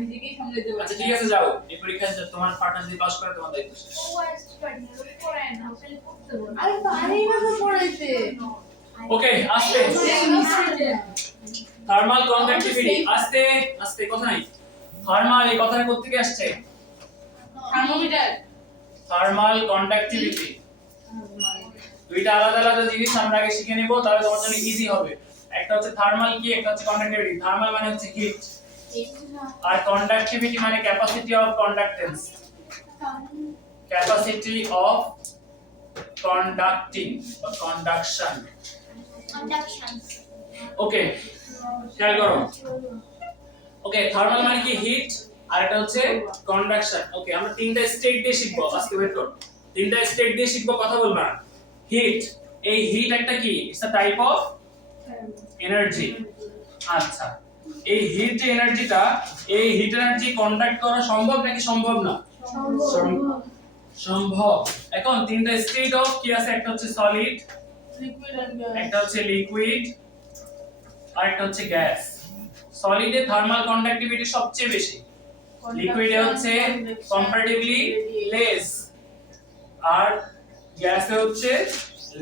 নিজেকেই সামলাতে পারবে আচ্ছা ঠিক আছে যাও এই পরীক্ষায় তোমার পার্টনার যদি পাস করে তোমার দায়িত্ব শেষ ও আসতে পারে না ওই পড়ায় না ওখানে পড়তে বল আরে পারেই না তো পড়াইতে ওকে আস্তে থার্মাল কন্ডাক্টিভিটি আস্তে আস্তে কথা নাই থার্মাল এই কথাটা কোথা থেকে আসছে থার্মোমিটার থার্মাল কন্ডাক্টিভিটি দুইটা আলাদা আলাদা জিনিস আমরা আগে শিখে নেব তাহলে তোমার জন্য ইজি হবে একটা হচ্ছে থার্মাল কি একটা হচ্ছে কন্ডাক্টিভিটি থার্মাল মানে হচ্ছে হিট আর কন্ডাক্টিভিটি মানে capacity of conductance capacity of conducting বা কন্ডাকশন Conduction. ওকে খেয়াল করো ওকে থার্মাল মানে কি হিট আর এটা হচ্ছে কন্ডাকশন ওকে আমরা তিনটা স্টেট দিয়ে শিখবো আজকে ওয়েট করো তিনটা স্টেট দিয়ে শিখবো কথা বলবো না হিট এই হিট একটা কি it's a type of energy আচ্ছা এই হিট যে এনার্জিটা এই হিট এনার্জি কন্ডাক্ট করা সম্ভব নাকি সম্ভব না সম্ভব এখন তিনটা স্টেট অফ কি আছে একটা হচ্ছে সলিড লিকুইড এন্ড একটা হচ্ছে লিকুইড আর একটা হচ্ছে গ্যাস সলিডে থার্মাল কন্ডাক্টিভিটি সবচেয়ে বেশি লিকুইডে হচ্ছে কম্পারেটিভলি লেস আর গ্যাসে হচ্ছে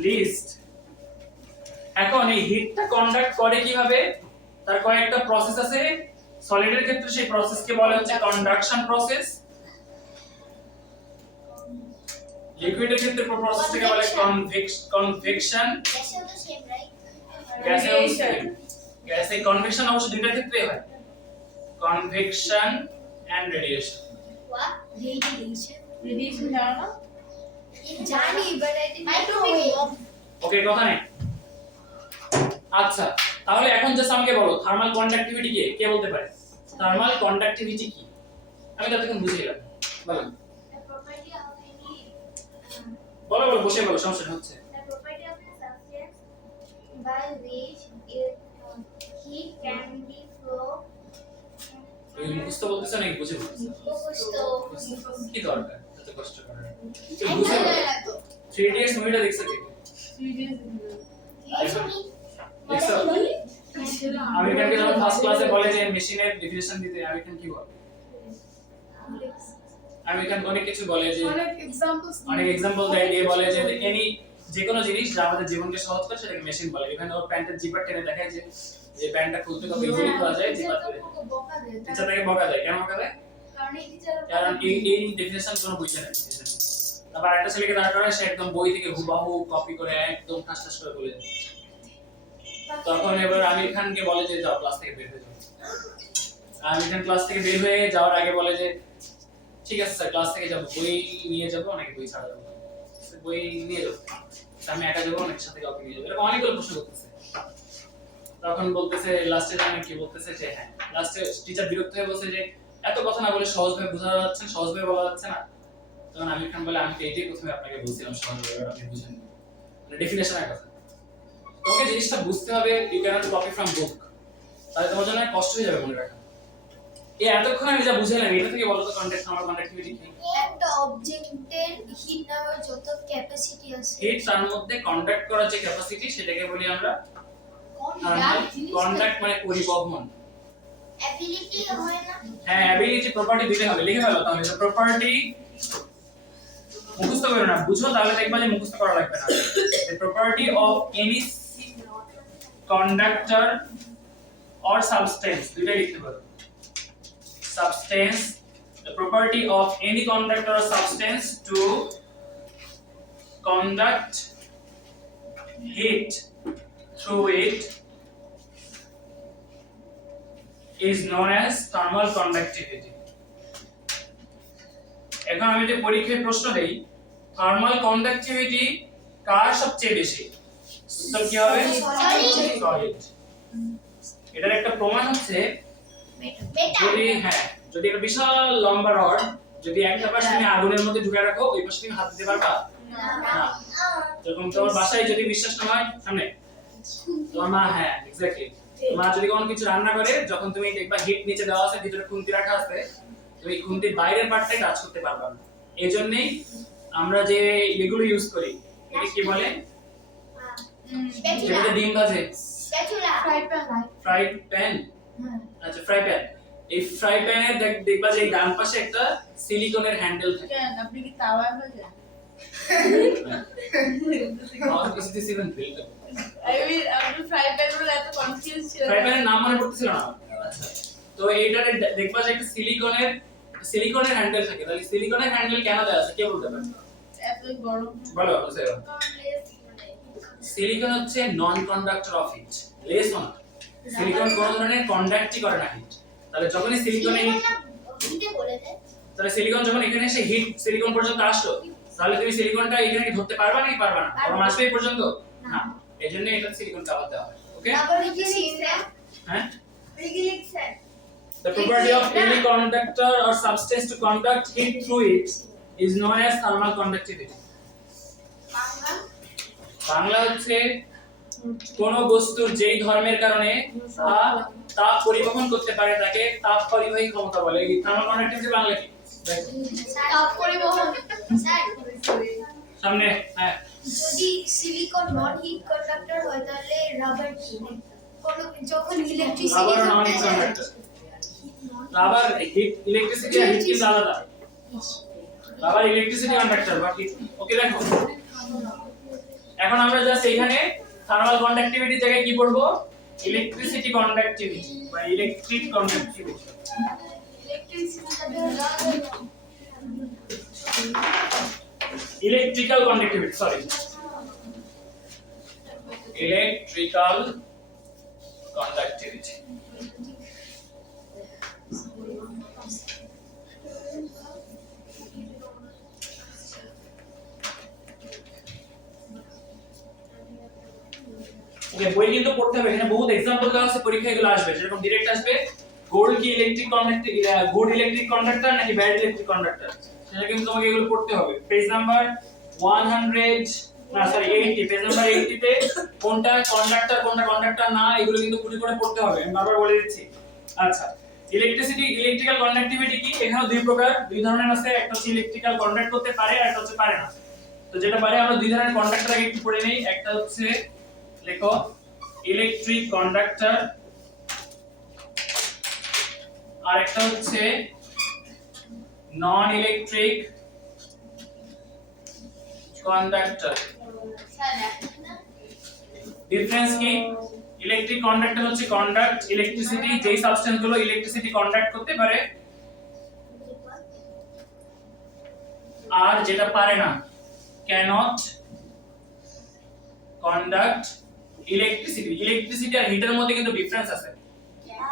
লিস্ট এখন এই হিটটা কন্ডাক্ট করে কিভাবে তার কয়েকটা প্রসেস আছে সলিডের ক্ষেত্রে সেই প্রসেসকে বলা হচ্ছে কন্ডাকশন প্রসেস লিকুইডের ক্ষেত্রে প্রসেসটাকে বলে convection Yes, the same, right? গ্যাসে কনভেকশন অবশ্য দুইটা ক্ষেত্রে হয় convection and radiation What? Radiation. Radiation জানো না জানি but I didn't Microwave. Okay কথা নেই আচ্ছা তাহলে এখন জাস্ট আমাকে বলো থার্মাল কন্ডাক্টিভিটি কি কে বলতে পারে থার্মাল কন্ডাক্টিভিটি কি আমি ততক্ষণ বুঝিয়ে গেলাম বলো The property of any বলো বলো বসে বলো সমস্যা হচ্ছে the property of a substance by which it heat can be flow. তুমি মুখস্থ বলতেছ নাকি বুঝে বলতেছ কি দরকার এত কষ্ট করার তুমি বুঝে বলো 3 ইডিয়টস মুভিটা দেখছো কি দেখছো আমেরিকানকে যখন ফার্স্ট ক্লাসে বলে যে মেশিনের ডেফিনিশন দিতে আমেরিকান কি বলে আমেরিকান অনেক কিছু বলে যে অনেক এক্সাম্পল দেয় দিয়ে বলে যে এনি যে কোনো জিনিস যা আমাদের জীবনকে সহজ করে সেটাকে মেশিন বলে এখানে ওর প্যান্টের জিপার টেনে দেখায় যে যে প্যান্টটা খুলতে কত ইজিলি খোলা যায় জিপার ধরে বকা দেয় টিচার তাকে বকা দেয় কেন বকা দেয় কারণ এই টিচার কারণ এই ডেফিনিশন কোনো বইতে নেই তারপর একটা ছেলেকে দাঁড় করায় সে একদম বই থেকে হুবহু কপি করে একদম ঠাস ঠাস করে বলে দেয় তখন এবার আমির খানকে বলে যে যাও ক্লাস থেকে বের হয়ে যাও আমির খান ক্লাস থেকে বের হয়ে যাওয়ার আগে বলে যে ঠিক আছে স্যার ক্লাস থেকে যাব বই নিয়ে যাব নাকি বই ছাড়া যাব বই নিয়ে যাব আমি একা যাব নাকি সাথে কাউকে নিয়ে যাব এরকম অনেকগুলো প্রশ্ন করতেছে তখন বলতেছে লাস্টে জানেন কি বলতেছে যে হ্যাঁ লাস্টে টিচার বিরক্ত হয়ে বলছে যে এত কথা না বলে সহজভাবে বোঝানো যাচ্ছে সহজভাবে বলা যাচ্ছে না। তখন আমির খান বলে আমি তো এইটাই প্রথমে আপনাকে বলছিলাম সহজভাবে আপনি বুঝেন মানে ডেফিনেশনের কথা। তোমাকে জিনিসটা বুঝতে হবে you cannot copy from book, তাহলে তোমার জন্য কষ্ট হয়ে যাবে মনে রাখা। এই এতক্ষণ আমি যা বুঝাইলাম এটা থেকে বলো তো কন্ডাক্ট থার্মাল কন্ডাক্টিভিটি কি? একটা অবজেক্টের হিট নেওয়ার যত ক্যাপাসিটি আছে হিট তার মধ্যে কন্ডাক্ট করার যে ক্যাপাসিটি সেটাকে বলি আমরা থার্মাল কন্ডাক্ট মানে পরিবহন। অ্যাবিলিটি হয় না হ্যাঁ অ্যাবিলিটি প্রপার্টি দিতে হবে লিখে ফেলো তাহলে তো প্রপার্টি মুখস্থ করো না বুঝো তাহলে দেখবা যে মুখস্থ করা লাগবে না। the property of any conductor or substance দুইটা লিখতে পারো substance the property of any conductor or substance to conduct heat through it is known as thermal conductivity. এখন আমি যে পরীক্ষায় প্রশ্ন দেই থার্মাল কন্ডাক্টিভিটি কার সবচেয়ে বেশি, উত্তর কি হবে? সলিড। এটার একটা প্রমাণ হচ্ছে যদি যদি একটা বিশাল লম্বা রড যদি একটা পাশে তুমি আগুনের মধ্যে ঢুকে রাখো ওই পাশে তুমি হাত দিতে পারবা না। যখন তোমার বাসায় যদি বিশ্বাস না হয় সামনে তোমার মা এক্স্যাক্টলি মা যদি কোনো কিছু রান্না করে যখন তুমি দেখবা হিট নিচে দেওয়া আছে ভিতরে খুন্তি রাখা আছে তুমি খুন্তির বাইরের পার্টটাই টাচ করতে পারবা না। এইজন্যই আমরা যে এগুলো ইউজ করি এটা কি বলে যেটাতে ডিম ভাজে স্প্যাচুলা ফ্রাই প্যান। আচ্ছা ফ্রাই প্যান এই ফ্রাই প্যানের দেখবা যে ডান পাশে একটা সিলিকনের হ্যান্ডেল থাকে। কেন আপনি কি তাওয়ায় ভাজেন? আর কিছু দিস ইভেন বিল্ড আপনি ফ্রাই প্যান বলে এত কনফিউজ ছিল। ফ্রাই প্যানের নাম মনে পড়তেছিল না। আচ্ছা তো এইটারে দেখবা যে একটা সিলিকনের হ্যান্ডেল থাকে। তাহলে সিলিকনের হ্যান্ডেল কেন দেওয়া আছে কে বলতে পারে? এত গরম বলো বুঝতে পারো। সিলিকন হচ্ছে non conductor of heat less on silicon কোন ধরনের কন্ডাক্টই করে না হিট। তাহলে যখনই সিলিকনে তাহলে সিলিকন যখন এখানে এসে হিট সিলিকন পর্যন্ত আসলো তাহলে তুমি সিলিকনটা এখানে কি ধরতে পারবা নাকি পারবা না? গরম আসবে এই পর্যন্ত না, এজন্য এটা সিলিকন কাভার দেওয়া হয়। ওকে হ্যাঁ The property of any conductor or substance to conduct heat through it is known as thermal conductivity. Bangla হচ্ছে কোন বস্তুর যেই ধর্মের কারণে তাপ পরিবহন করতে পারে তাকে তাপ পরিবাহী ক্ষমতা বলে। এই থার্মাল কন্ডাক্টিভিটি বাংলা কি? তাপ পরিবহন স্যার সামনে যদি সিলিকন নন হিট কন্ডাক্টর হয় তাহলে রাবার কি কোন যখন electricity rubber non heat conductor. Rubber heat electricity আর হিট কিন্তু আলাদা। রাবার ইলেকট্রিসিটি কন্ডাক্টর বাকি ওকে দেখো এখন আমরা জাস্ট এখানে থার্মাল কন্ডাক্টিভিটি জায়গায় কি পড়বো ইলেকট্রিসিটি কন্ডাক্টিভিটি বা electric conductivity. Electrical conductivity sorry electrical conductivity. Okay বই কিন্তু পড়তে হবে এখানে বহুত एग्जांपल দেওয়া আছে পরীক্ষায় এগুলো আসবে যেরকম ডাইরেক্ট আসবে গোল্ড কি electric conductor good electric conductor নাকি ব্যাড ইলেকট্রিক কন্ডাক্টর সেটা কিন্তু তোমাকে এগুলো পড়তে হবে। পেজ নাম্বার 80 পেজ নাম্বার 80 তে কোনটা কন্ডাক্টর না এগুলো কিন্তু পুরো করে পড়তে হবে আমি বারবার বলে দিচ্ছি। আচ্ছা ইলেকট্রিক্যাল কন্ডাক্টিভিটি কি এখানে দুই ধরনের আছে একটা হচ্ছে ইলেকট্রিক্যাল কন্ডাক্ট করতে পারে আর একটা হচ্ছে পারে না। তো যেটা পারে আমরা দুই ধরনের কন্ডাক্টর আগে একটু পড়ে নেই। একটা হচ্ছে লেখো ইলেকট্রিক কন্ডাক্টর আর একটা হচ্ছে নন ইলেকট্রিক কন্ডাক্টর। ডিফারেন্স কি ইলেকট্রিক কন্ডাক্টর হচ্ছে কন্ডাক্ট ইলেকট্রিসিটি যেই সাবস্টেন্স গুলো ইলেকট্রিসিটি কন্ডাক্ট করতে পারে আর যেটা পারে না cannot conduct ইলেকট্রিসিটি আর হিটের মধ্যে কিন্তু ডিফারেন্স আছে।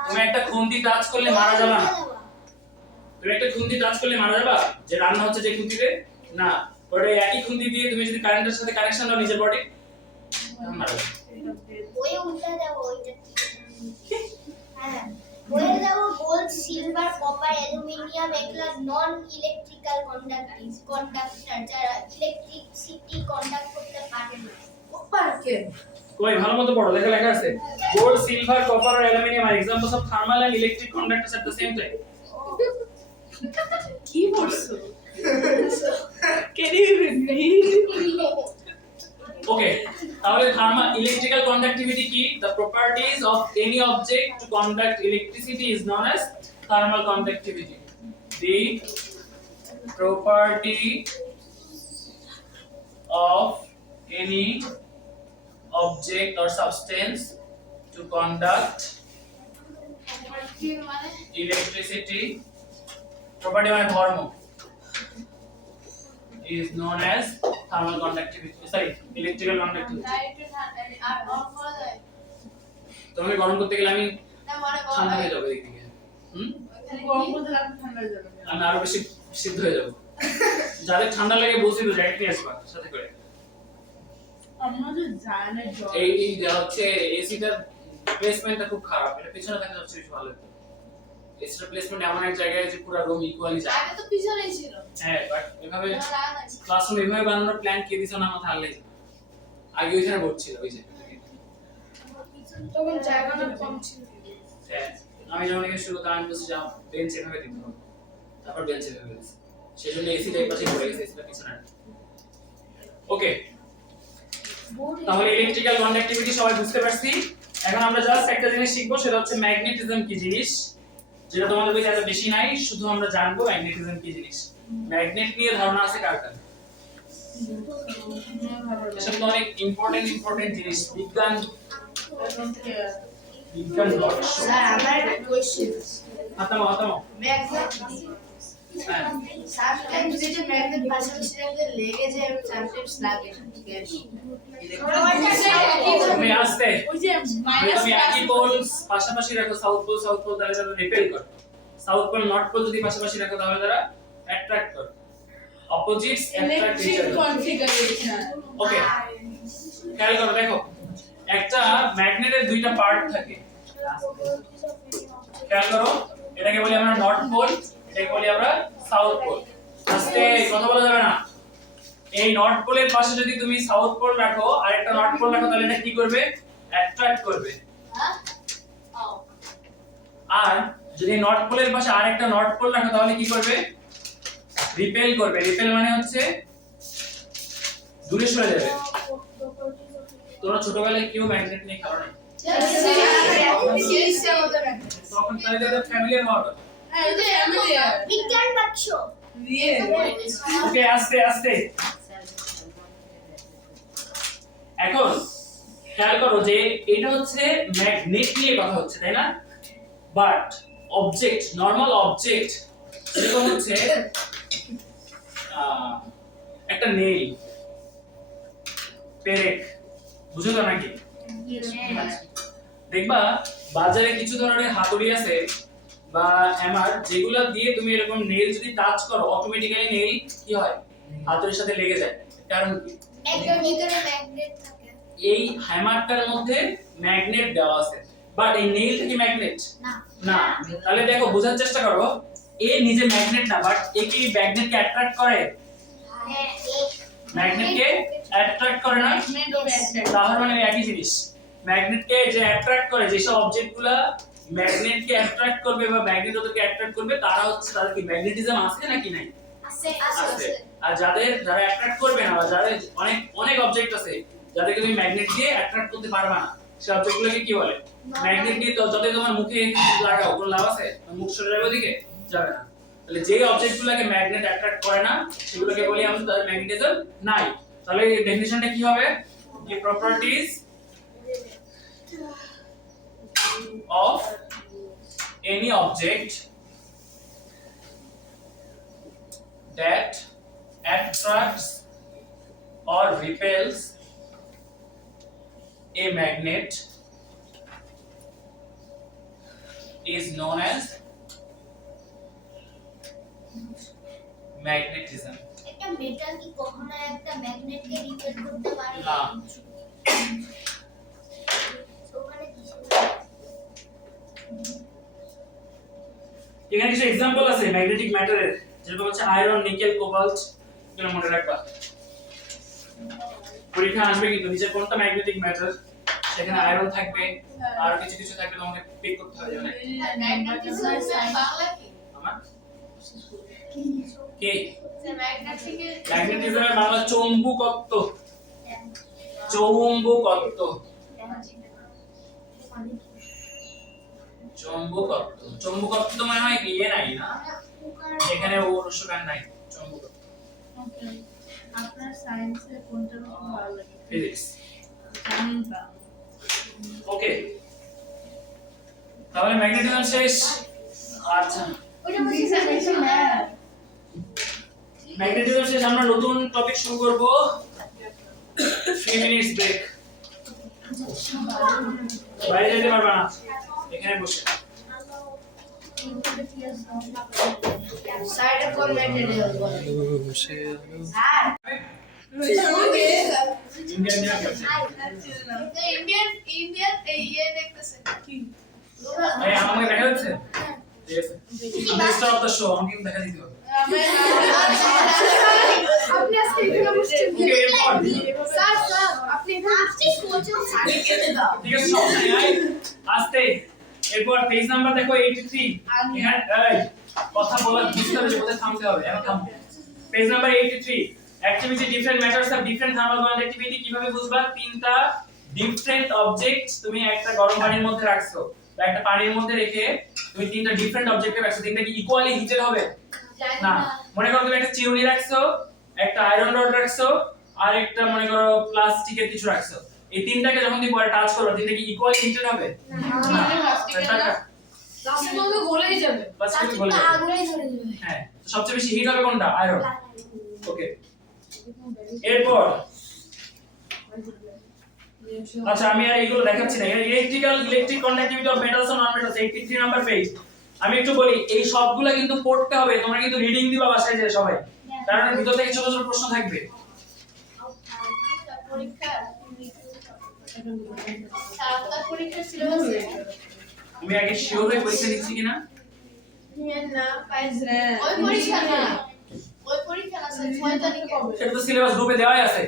তুমি একটা খুন্তি টাচ করলে মারা যাবে না যে রান্না হচ্ছে যে খুন্তিতে না ওটা একই খুন্তি দিয়ে তুমি যদি কারেন্টের সাথে কানেকশন দাও নিজের বডি মারা যাবে। ওই উল্টা দাও ওইটা Wherever gold, silver, copper, aluminium এগুলা নন ইলেকট্রিক্যাল কন্ডাক্টর যারা ইলেকট্রিসিটি কন্ডাক্ট করতে পারে না। পার্কে কই ভালো মতো পড়ো, লেখা লেখা আছে গোল্ড সিলভার কপার আর অ্যালুমিনিয়াম আর examples of thermal and electric conductors at the same time. কি পড়ছো? Can you even read? Okay, তাহলে থার্মাল ইলেকট্রিক্যাল কন্ডাক্টিভিটি কি? The properties of any object to conduct electricity is non as thermal conductivity. The property of any object or substance to conduct মানে electricity, property মানে ধর্ম, is known as thermal conductivity, sorry, electrical conductivity. লাইটে ঠান্ডা আর of করা যায় তোমাকে গরম করতে গেলে আমি না মনে করো ঠান্ডা হয়ে যাবে এদিকে, গরম করতে লাগলে ঠান্ডা হয়ে যাবে। আমি আরো বেশি সিদ্ধ হয়ে যাব। যাদের ঠান্ডা লাগে বলছি তো জ্যাকেট নিয়ে আসবা সাথে করে। আমরা তো জানি জল এই যা হচ্ছে এসিটার প্লেসমেন্টটা খুব খারাপ, এটা পিছনে থাকলে সবচেয়ে বেশি ভালো হতো। এসিটার প্লেসমেন্ট এমন এক জায়গায় যে পুরো রুম ইকুয়ালি যায়। আগে তো পিছনেই ছিল হ্যাঁ, বাট এভাবে আমার রাগ আছে ক্লাসরুম এভাবে বানানোর প্ল্যান কে দিছে না মাথা আনলে আগে ওইখানে বোর্ড ছিল ওই যে। তখন জায়গাটা কম ছিল। হ্যাঁ, আমি যখন এখানে শুরু করতে আমি বলছি যে বেঞ্চ এভাবে দিতে হবে, তারপর বেঞ্চ এভাবে দিয়েছি, সেজন্য এসিটা এই পাশে ঘুরে গেছে, এসিটা পিছনে। ওকে, তাহলে ইলেকট্রিক্যাল কন্ডাক্টিভিটি সবাই বুঝতে পারছি। এখন আমরা জাস্ট একটা জিনিস শিখবো, সেটা হচ্ছে ম্যাগনেটিজম কি জিনিস, যেটা তোমাদের বইতে এত বেশি নাই, শুধু আমরা জানবো ম্যাগনেটিজম কি জিনিস। ম্যাগনেট নিয়ে ধারণা আছে কার কার? এসব তো অনেক ইম্পর্টেন্ট জিনিস, বিজ্ঞান রহস্য। স্যার আমার একটা কোশ্চেন হাতামো ম্যাগনেট হ্যাঁ, সামটাইমস যেটা ম্যাগনেট পাশাপাশি রাখলে লেগে যায় সামটাইমস লাগে ঠিক আছে তুমি আসতে ওই যে মাইনাস তুমি একই পোল পাশাপাশি রাখো, সাউথ পোল তাহলে তারা রিপেল করে, সাউথ পোল নর্থ পোল যদি পাশাপাশি রাখো তাহলে তারা অ্যাট্রাক্ট করে, অপোজিটস অ্যাট্রাক্ট ইচ ইলেকট্রিক আদার। কনফিগারেশন ওকে, খেয়াল করো, দেখো একটা ম্যাগনেটের দুইটা পার্ট থাকে, খেয়াল করো, এটাকে বলি আমরা নর্থ পোল, এটাকে বলি আমরা সাউথ পোল। আস্তে কথা বলা যাবে না। এই নর্থ পোলের পাশে যদি তুমি সাউথ পোল রাখো আর একটা নর্থ পোল রাখো তাহলে এটা কি করবে? অ্যাট্রাক্ট করবে। হ্যাঁ ও আর যদি নর্থ পোলের পাশে আরেকটা নর্থ পোল রাখো তাহলে কি করবে? রিপেল করবে। রিপেল মানে হচ্ছে দূরে সরে যাবে। তোমরা ছোটবেলায় কেউ ম্যাগনেট নিয়ে খেলো নাই? তখন তাহলে তাদের ফ্যামিলির হওয়ার কথা। হ্যাঁ এটা ফ্যামিলিয়ার বিজ্ঞান বাক্স দিয়ে ওকে, আস্তে এখন খেয়াল করো যে এটা হচ্ছে ম্যাগনেট নিয়ে কথা হচ্ছে, তাই না? বাট অবজেক্ট, নরমাল অবজেক্ট যেরকম হচ্ছে একটা নেইল, পেরেক, বুঝো তো নাকি? দেখবা বাজারে কিছু ধরনের হাতুড়ি আছে বা হ্যামার, যেগুলো দিয়ে তুমি এরকম নেইল যদি টাচ করো অটোমেটিক্যালি নেইল কি হয়? হাতুড়ির সাথে লেগে যায়। কারণ কি? একটা ভিতরে ম্যাগনেট থাকে এই হ্যামারটার মধ্যে ম্যাগনেট দেওয়া আছে, বাট এই নেইলটা কি ম্যাগনেট? না না। তাহলে দেখো বোঝার চেষ্টা করো, এ নিজে ম্যাগনেট না, বাট এ কি ম্যাগনেটকে অ্যাট্রাক্ট করে? হ্যাঁ ম্যাগনেটকে অ্যাট্রাক্ট করে না? ম্যাগনেট ও ব্যাটারি তাহলে মানে একই জিনিস। ম্যাগনেটকে যে অ্যাট্রাক্ট করে, যেসব অবজেক্টগুলো ম্যাগনেটকে অ্যাট্রাক্ট করবে বা ম্যাগনেট ওদেরকে অ্যাট্রাক্ট করবে, তারা হচ্ছে, তাদের কি ম্যাগনেটিজম আছে নাকি নাই? আছে আছে। আর যারা অ্যাট্রাক্ট করবে না, বা যাদের অনেক অবজেক্ট আছে যাদেরকে তুমি ম্যাগনেট দিয়ে অ্যাট্রাক্ট করতে পারবে না, সেই অবজেক্টগুলোকে কি বলে? ম্যাগনেট দিয়ে তো যতই তোমার মুখে লাগাও কোনো লাভ আছে? মুখ সরে যাবে ওদিকে, যাবে না। তাহলে যে অবজেক্টগুলোকে ম্যাগনেট অ্যাট্রাক্ট করে না সেগুলোকে বলি আমরা তাদের ম্যাগনেটিজম নাই। তাহলে এই ডেফিনিশনটা কি হবে? The properties of any object that attracts or repels a magnet is known as magnetism. একটা মেটাল কি কখনো একটা ম্যাগনেটকে রিপেল করতে পারে না। ওখানে কিছু এখানে কিছু एग्जांपल আছে ম্যাগনেটিক ম্যাটারের, যেরকম হচ্ছে আয়রন, নিকেল, কোবাল্ট, এগুলো মনে রাখবা। পরীক্ষা আসবে কিন্তু নিচে কোনটা ম্যাগনেটিক ম্যাটার, সেখানে আয়রন থাকবে আর কিছু কিছু থাকবে, তোমাকে পিক করতে হবে মানে ম্যাগনেটিজম বাংলা কি? আমার কে স্যার ম্যাগনেটিকের ম্যাগনেটিজমের বাংলা চৌম্বকত্ব। চৌম্বকত্ব, চৌম্বকত্ব, চৌম্বকত্ব মানে হয় কি নাই না, এখানে ও রসকার নাই, চৌম্বকত্ব। Okay. আপনার সায়েন্সে কোনটা বেশি ভালো লাগে? ফিজিক্স। সায়েন্স বা ওকে, তাহলে ম্যাগনেটিজম শেষ। আচ্ছা, ওটা বেশি ম্যাথ। ম্যাগনেটিজম শেষ, আমরা নতুন টপিক শুরু করব। 3 মিনিটস ব্রেক। বাইরে যেতে পারবা না, এখানে বসে। সাইড অফ ম্যাটেরিয়াল বলে ইন্ডিয়ান ইন্ডিয়ান ইয়ে দেখতেছে কি এই আমাকে দেখা যাচ্ছে? ঠিক আছে, মিস্টার অফ দ্য শো আমাকে কিন্তু দেখা দিতে হবে। আপনি আজকে এখানে বসছেন। ওকে, এরপর স্যার আপনি এখানে ঠিক আছে, সব নাই আই আস্তে। এরপর পেজ নাম্বার দেখো 83। এখানে এই কথা বলার বুঝতে হবে যে কোথায় থামতে হবে, এখন থামো। Page number 83, activity different matters of different thermal conductivity. কিভাবে বুঝবা? তিনটা ডিফারেন্ট অবজেক্ট তুমি একটা গরম পানির মধ্যে রাখছো বা একটা পানির মধ্যে রেখে তুমি তিনটা ডিফারেন্ট অবজেক্টকে রাখছো, তিনটা কি ইকুয়ালি হিটেড হবে? না। মনে করো তুমি একটা চিরুনি রাখছো, একটা আয়রন রড রাখছো, আর একটা মনে করো প্লাস্টিকের কিছু রাখছো। এই তিনটাকে যখন তুমি পরে টাচ করবে, তিনটা কি ইকুয়ালি হিটেড হবে? না। লাস্টে তো গলেই যাবে। প্লাস্টিক গলে যাবে। আগুনে ধরে যাবে। হ্যাঁ, তো সবচেয়ে বেশি হিট হবে কোনটা? আয়রন। ওকে, এরপর আচ্ছা আমি আর এইগুলো দেখাচ্ছি না, এখানে electric conductivity of metals on nonmetals 83 number page. আমি একটু বলি, এই সবগুলা কিন্তু পড়তে হবে, তোমরা কিন্তু রিডিং দিবা বাসায় যে সবাই, কারণ এর ভিতর থেকে ছোট ছোট প্রশ্ন থাকবে। পরীক্ষা সাতটা পরীক্ষা সিলেবাস তুমি আগে শিওর হয়ে পরীক্ষা দিচ্ছি কিনা? না পাইছে ওই পরীক্ষা না, ওই পরীক্ষা না স্যার 6 তারিখে হবে। সেটা তো সিলেবাস গ্রুপে দেওয়াই আছে।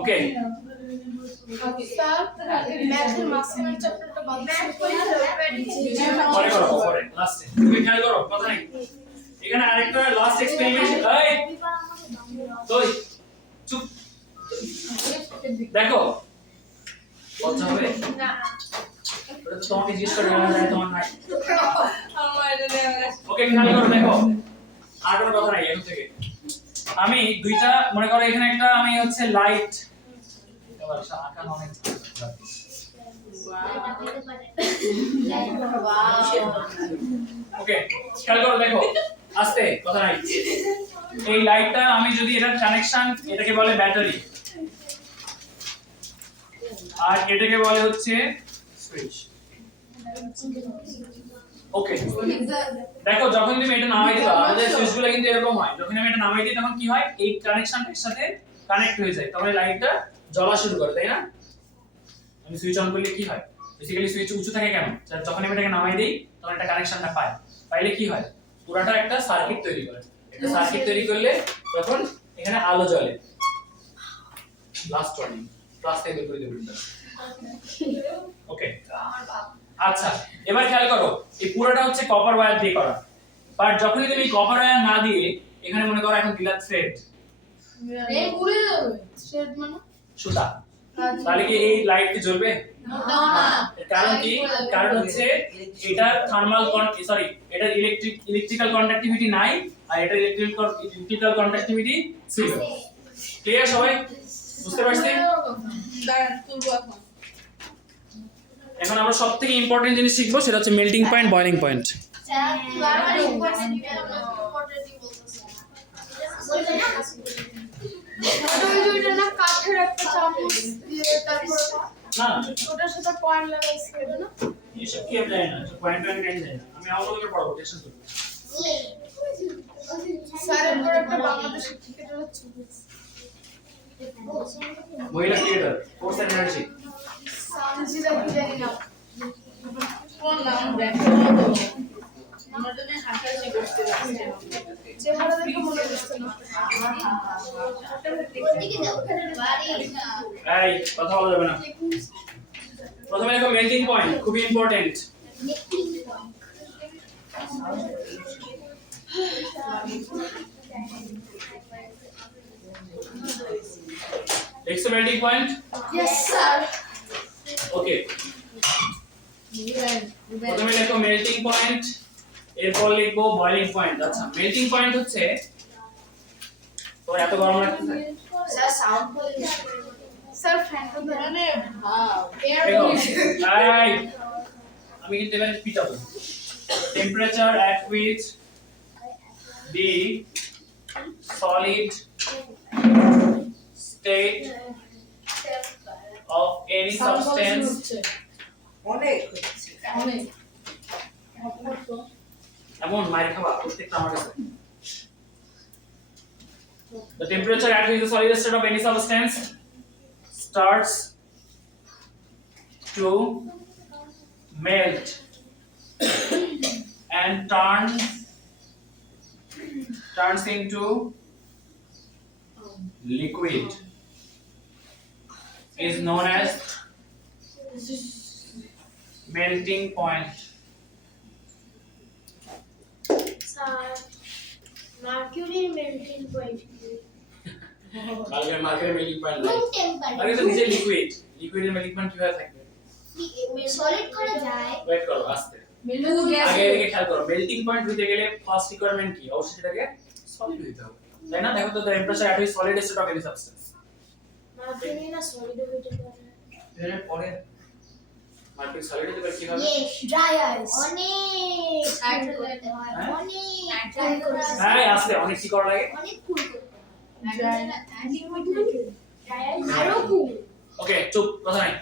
ওকে, স্যার ম্যাথের মাঝখানের চ্যাপ্টারটা বাদ ম্যাথ পরীক্ষা পরে করো, পরে লাস্টে তুমি খেয়াল করো, কথা নাই। এখানে আরেকটা লাস্ট এক্সপেরিমেন্ট। এই তুই চুপ, দেখো কথা হবে না ওটা তো তোমাকে জিজ্ঞেস করে না, তোমার নাই। আমার এটা দেওয়া ওকে, খেয়াল করো, দেখো আর কোনো কথা নাই এখন থেকে। আমি দুইটা মনে করো, এখানে একটা আমি হচ্ছে লাইট, এবার আকার অনেক ওকে, খেয়াল করো, দেখো আস্তে, কথা নাই। এই লাইটটা আমি যদি এটার কানেকশন, এটাকে বলে ব্যাটারি, আর এটাকে বলে হচ্ছে সুইচ। ওকে, দেখো যখন তুমি এটা নামাই দিবা, আমাদের সুইচগুলো কিন্তু এরকম হয়, যখন আমি এটা নামাই দিই তখন কি হয়, এই কানেকশনটার সাথে কানেক্ট হয়ে যায়, তখন এই লাইটটা জ্বলা শুরু করে, তাই না? আমি সুইচ অন করলে কি হয়? বেসিক্যালি সুইচ উঁচু থাকে কেন? যখন আমি এটাকে নামাই দিই তখন একটা কানেকশনটা পায়, পাইলে কি হয়, পুরাটা একটা সার্কিট তৈরি করে। একটা সার্কিট তৈরি করলে তখন এখানে আলো জ্বলে। লাস্ট ওয়ার্নিং, ক্লাস থেকে বের করে দেব। ওকে, আচ্ছা এবার খেয়াল করো, এই পুরোটা হচ্ছে কপার ওয়্যার দিয়ে করা, বাট যখনই তুমি কপার ওয়্যার না দিয়ে এখানে মনে করো এখন দিলা থ্রেড, এই পুড়ে যাবে। শেড মানে সুতা, তাহলে কি এই লাইট কি জ্বলবে? না এর কারণ কি? কারণ হচ্ছে এটা থার্মাল সরি, এটা ইলেকট্রিক্যাল কন্ডাক্টিভিটি নাই, আর এটা ইলেকট্রিক্যাল কন্ডাক্টিভিটি ছিল। ক্লিয়ার সবাই? বুঝতে পারছেন? দাঁড়ান তুলবো এখন। এখন আমরা সবথেকে ইম্পর্টেন্ট জিনিস শিখবো, সেটা হচ্ছে melting point, boiling point. Sir বারবার ইম্পর্টেন্ট বলতেছে। ওইটা না কাঠের একটা চামচ দিয়ে তারপর না ওটার সাথে পয়েন্ট লাগাইছে এটা না। এসব কি আমি জানি না, পয়েন্ট পয়েন্ট জানি না, আমি আমাকে পড়াবো, টেনশন করবে। স্যার এরপর একটা বাংলাদেশের ক্রিকেটারের ছবি। মহিলা ক্রিকেটার, ফোর্স এনার্জি। সানজিদা কি জানি না। তোমার নাম দেখো তো আমার জন্য হাসাহাসি করতে লাগছে চেহারা দেখে মনে হচ্ছে না ওদিকে দাও বাড়ি এই কথা বলা যাবে না প্রথমে দেখো মেল্টিং পয়েন্ট খুবই ইম্পর্টেন্ট মেকিং পয়েন্ট দেখছো মেল্টিং পয়েন্ট Yes, sir. ওকে প্রথমে লেখো মেল্টিং পয়েন্ট এরপর লিখবো বয়লিং পয়েন্ট আচ্ছা মেল্টিং পয়েন্ট হচ্ছে তো এত গরম লাগতেছে Sir, sound pollution. Sir, fan to the মানে ভাব air দেখো pollution. এই আমি কিন্তু এবার পিটাবো temperature at which the solid state of any substance অনেক এমন মাইর খাওয়া প্রত্যেকটা আমার কাছে the temperature at which the solid state of any substance starts to melt and turns into liquid is known as melting point. স্যার মার্কিউরির melting point কালকে মার্কেটে মেল্টিং পয়েন্ট নাই রুম টেম্পারেচার আরে তো নিচে লিকুইডের মেল্টিং পয়েন্ট কিভাবে থাকবে সলিড করা যায় ওয়েট করো আস্তে মেল্টিং গ্যাস আগে এদিকে খেয়াল করো মেল্টিং পয়েন্ট হইতে গেলে ফার্স্ট রিকোয়ারমেন্ট কি অবশ্যই সেটাকে সলিড হইতে হবে তাই না দেখো তো temperature at solid state of any substance mercury না সলিড হইতে পারে এর পরে মার্কিং সলিড হতে পারে কিভাবে ড্রাই আইস অনেক Actually, করতে হয় হ্যাঁ? অনেক ড্রাই করতে হয় হ্যাঁ আস্তে অনেক কি করা লাগে অনেক কুল করতে হয় Dry আরো কুল ওকে চুপ কথা নাই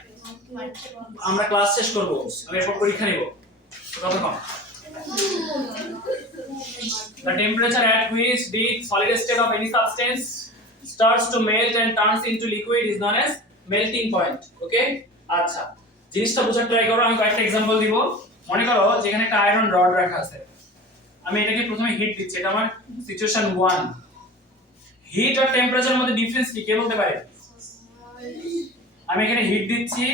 আমরা ক্লাস শেষ করব আমি এরপর পরীক্ষা নিব কথা কম the temperature at which the solid state of any substance starts to melt and turns into liquid is known as melting point okay আচ্ছা জিনিসটা বোঝার ট্রাই করো আমি কয়েকটা एग्जांपल দিব মনে করো যেখানে একটা আয়রন রড রাখা আছে আমি এটাকে প্রথমে হিট দিচ্ছি এটা আমার সিচুয়েশন 1 হিট আর টেম্পারেচারের মধ্যে ডিফারেন্স কি কে বলতে পারে আমি এখানে হিট দিচ্ছি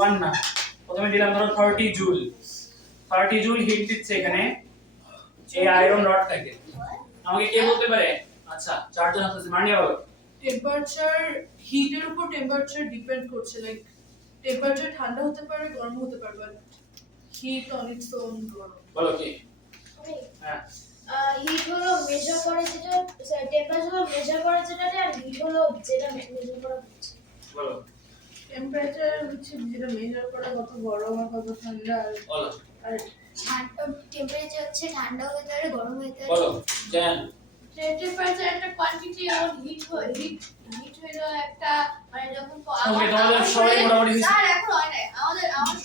1 না প্রথমে দিলাম ধরো 30 জুল 30 জুল হিট দিচ্ছে এখানে এই আয়রন রড থেকে আমাকে কে বলতে পারে আচ্ছা চারজন আছে মানিয়া বলো টেম্পারেচার হিটের উপর টেম্পারেচার ডিপেন্ড করছে লাইক টেম্পারেচার ঠান্ডা হতে পারে গরম হতে পারে but heat on its own গরম বলো কি হ্যাঁ হিট হলো মেজার করে যেটা টেম্পারেচার হলো মেজার করে যেটা আর হিট হলো যেটা মেজার করা হচ্ছে বলো টেম্পারেচার হচ্ছে যেটা মেজার করা কত গরম আর কত ঠান্ডা বলো আর টেম্পারেচার হচ্ছে ঠান্ডা হতে পারে গরম হতে পারে বলো জান টেম্পারেচার একটা কোয়ান্টিটি আর হিট হলো একটা মানে যখন ওকে তোমাদের সবাই মোটামুটি হয়েছে স্যার এখন হয় না আমার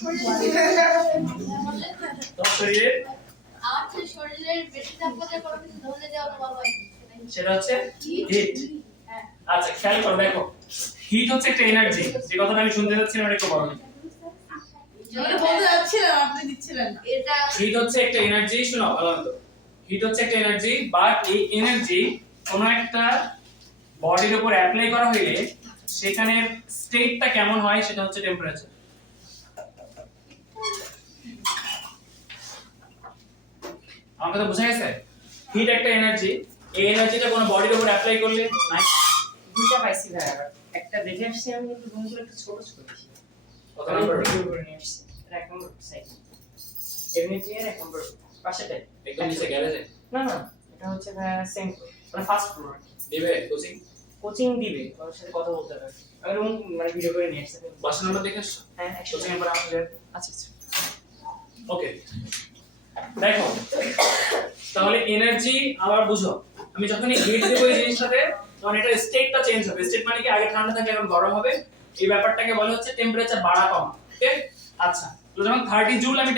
তোমার শরীরে শরীরের বেশি তাপমাত্রায় কোনো কিছু ধরলে দেওয়া বাবা সেটা হচ্ছে হিট আচ্ছা খেয়াল করো দেখো হিট হচ্ছে একটা এনার্জি যে কথাটা আমি শুনতে যাচ্ছিলাম এটা একটু বড় না মানে বলতে যাচ্ছিলাম আপনি দিচ্ছিলেন না এটা হিট হচ্ছে একটা এনার্জি শোনো ভালো মতো হিট হচ্ছে একটা এনার্জি বাট এই এনার্জি কোনো একটা বডির উপর অ্যাপ্লাই করা হইলে সেখানে স্টেটটা কেমন হয় সেটা হচ্ছে টেম্পারেচার আমার কথা বুঝা গেছে হিট একটা এনার্জি এই এনার্জিটা কোনো বডির উপর অ্যাপ্লাই করলে নাই দুইটা পাইছি ভাইয়া একটা দেখে আসছি আমি কিন্তু বন্ধুগুলো একটু ছোট ছোট ছিল কত নাম্বার ভিডিও করে নিয়ে আসছি এটা এক নম্বর সাইড এমনি চেয়ার এক নম্বর পাশেটাই একদম নিচে গ্যারেজে না না এটা হচ্ছে ভাইয়া সেম মানে ফার্স্ট ফ্লোর দিবে কোচিং কোচিং দিবে ওর সাথে কথা বলতে হবে আমি রুম মানে ভিডিও করে নিয়ে আসছি বাসা নাম্বার দেখে আসছো হ্যাঁ কোচিং একসাথে এর পর আপনাদের আচ্ছা আচ্ছা ওকে দেখো তাহলে এনার্জি আবার বুঝো আমি যখনই হিট দেব এই জিনিসটাতে তখন এটা স্টেটটা চেঞ্জ হবে স্টেট মানে কি আগে ঠান্ডা থাকে এখন গরম হবে এই ব্যাপারটাকে বলা হচ্ছে টেম্পারেচার বাড়া কমা ওকে আচ্ছা তো যখন 30 জুল আমি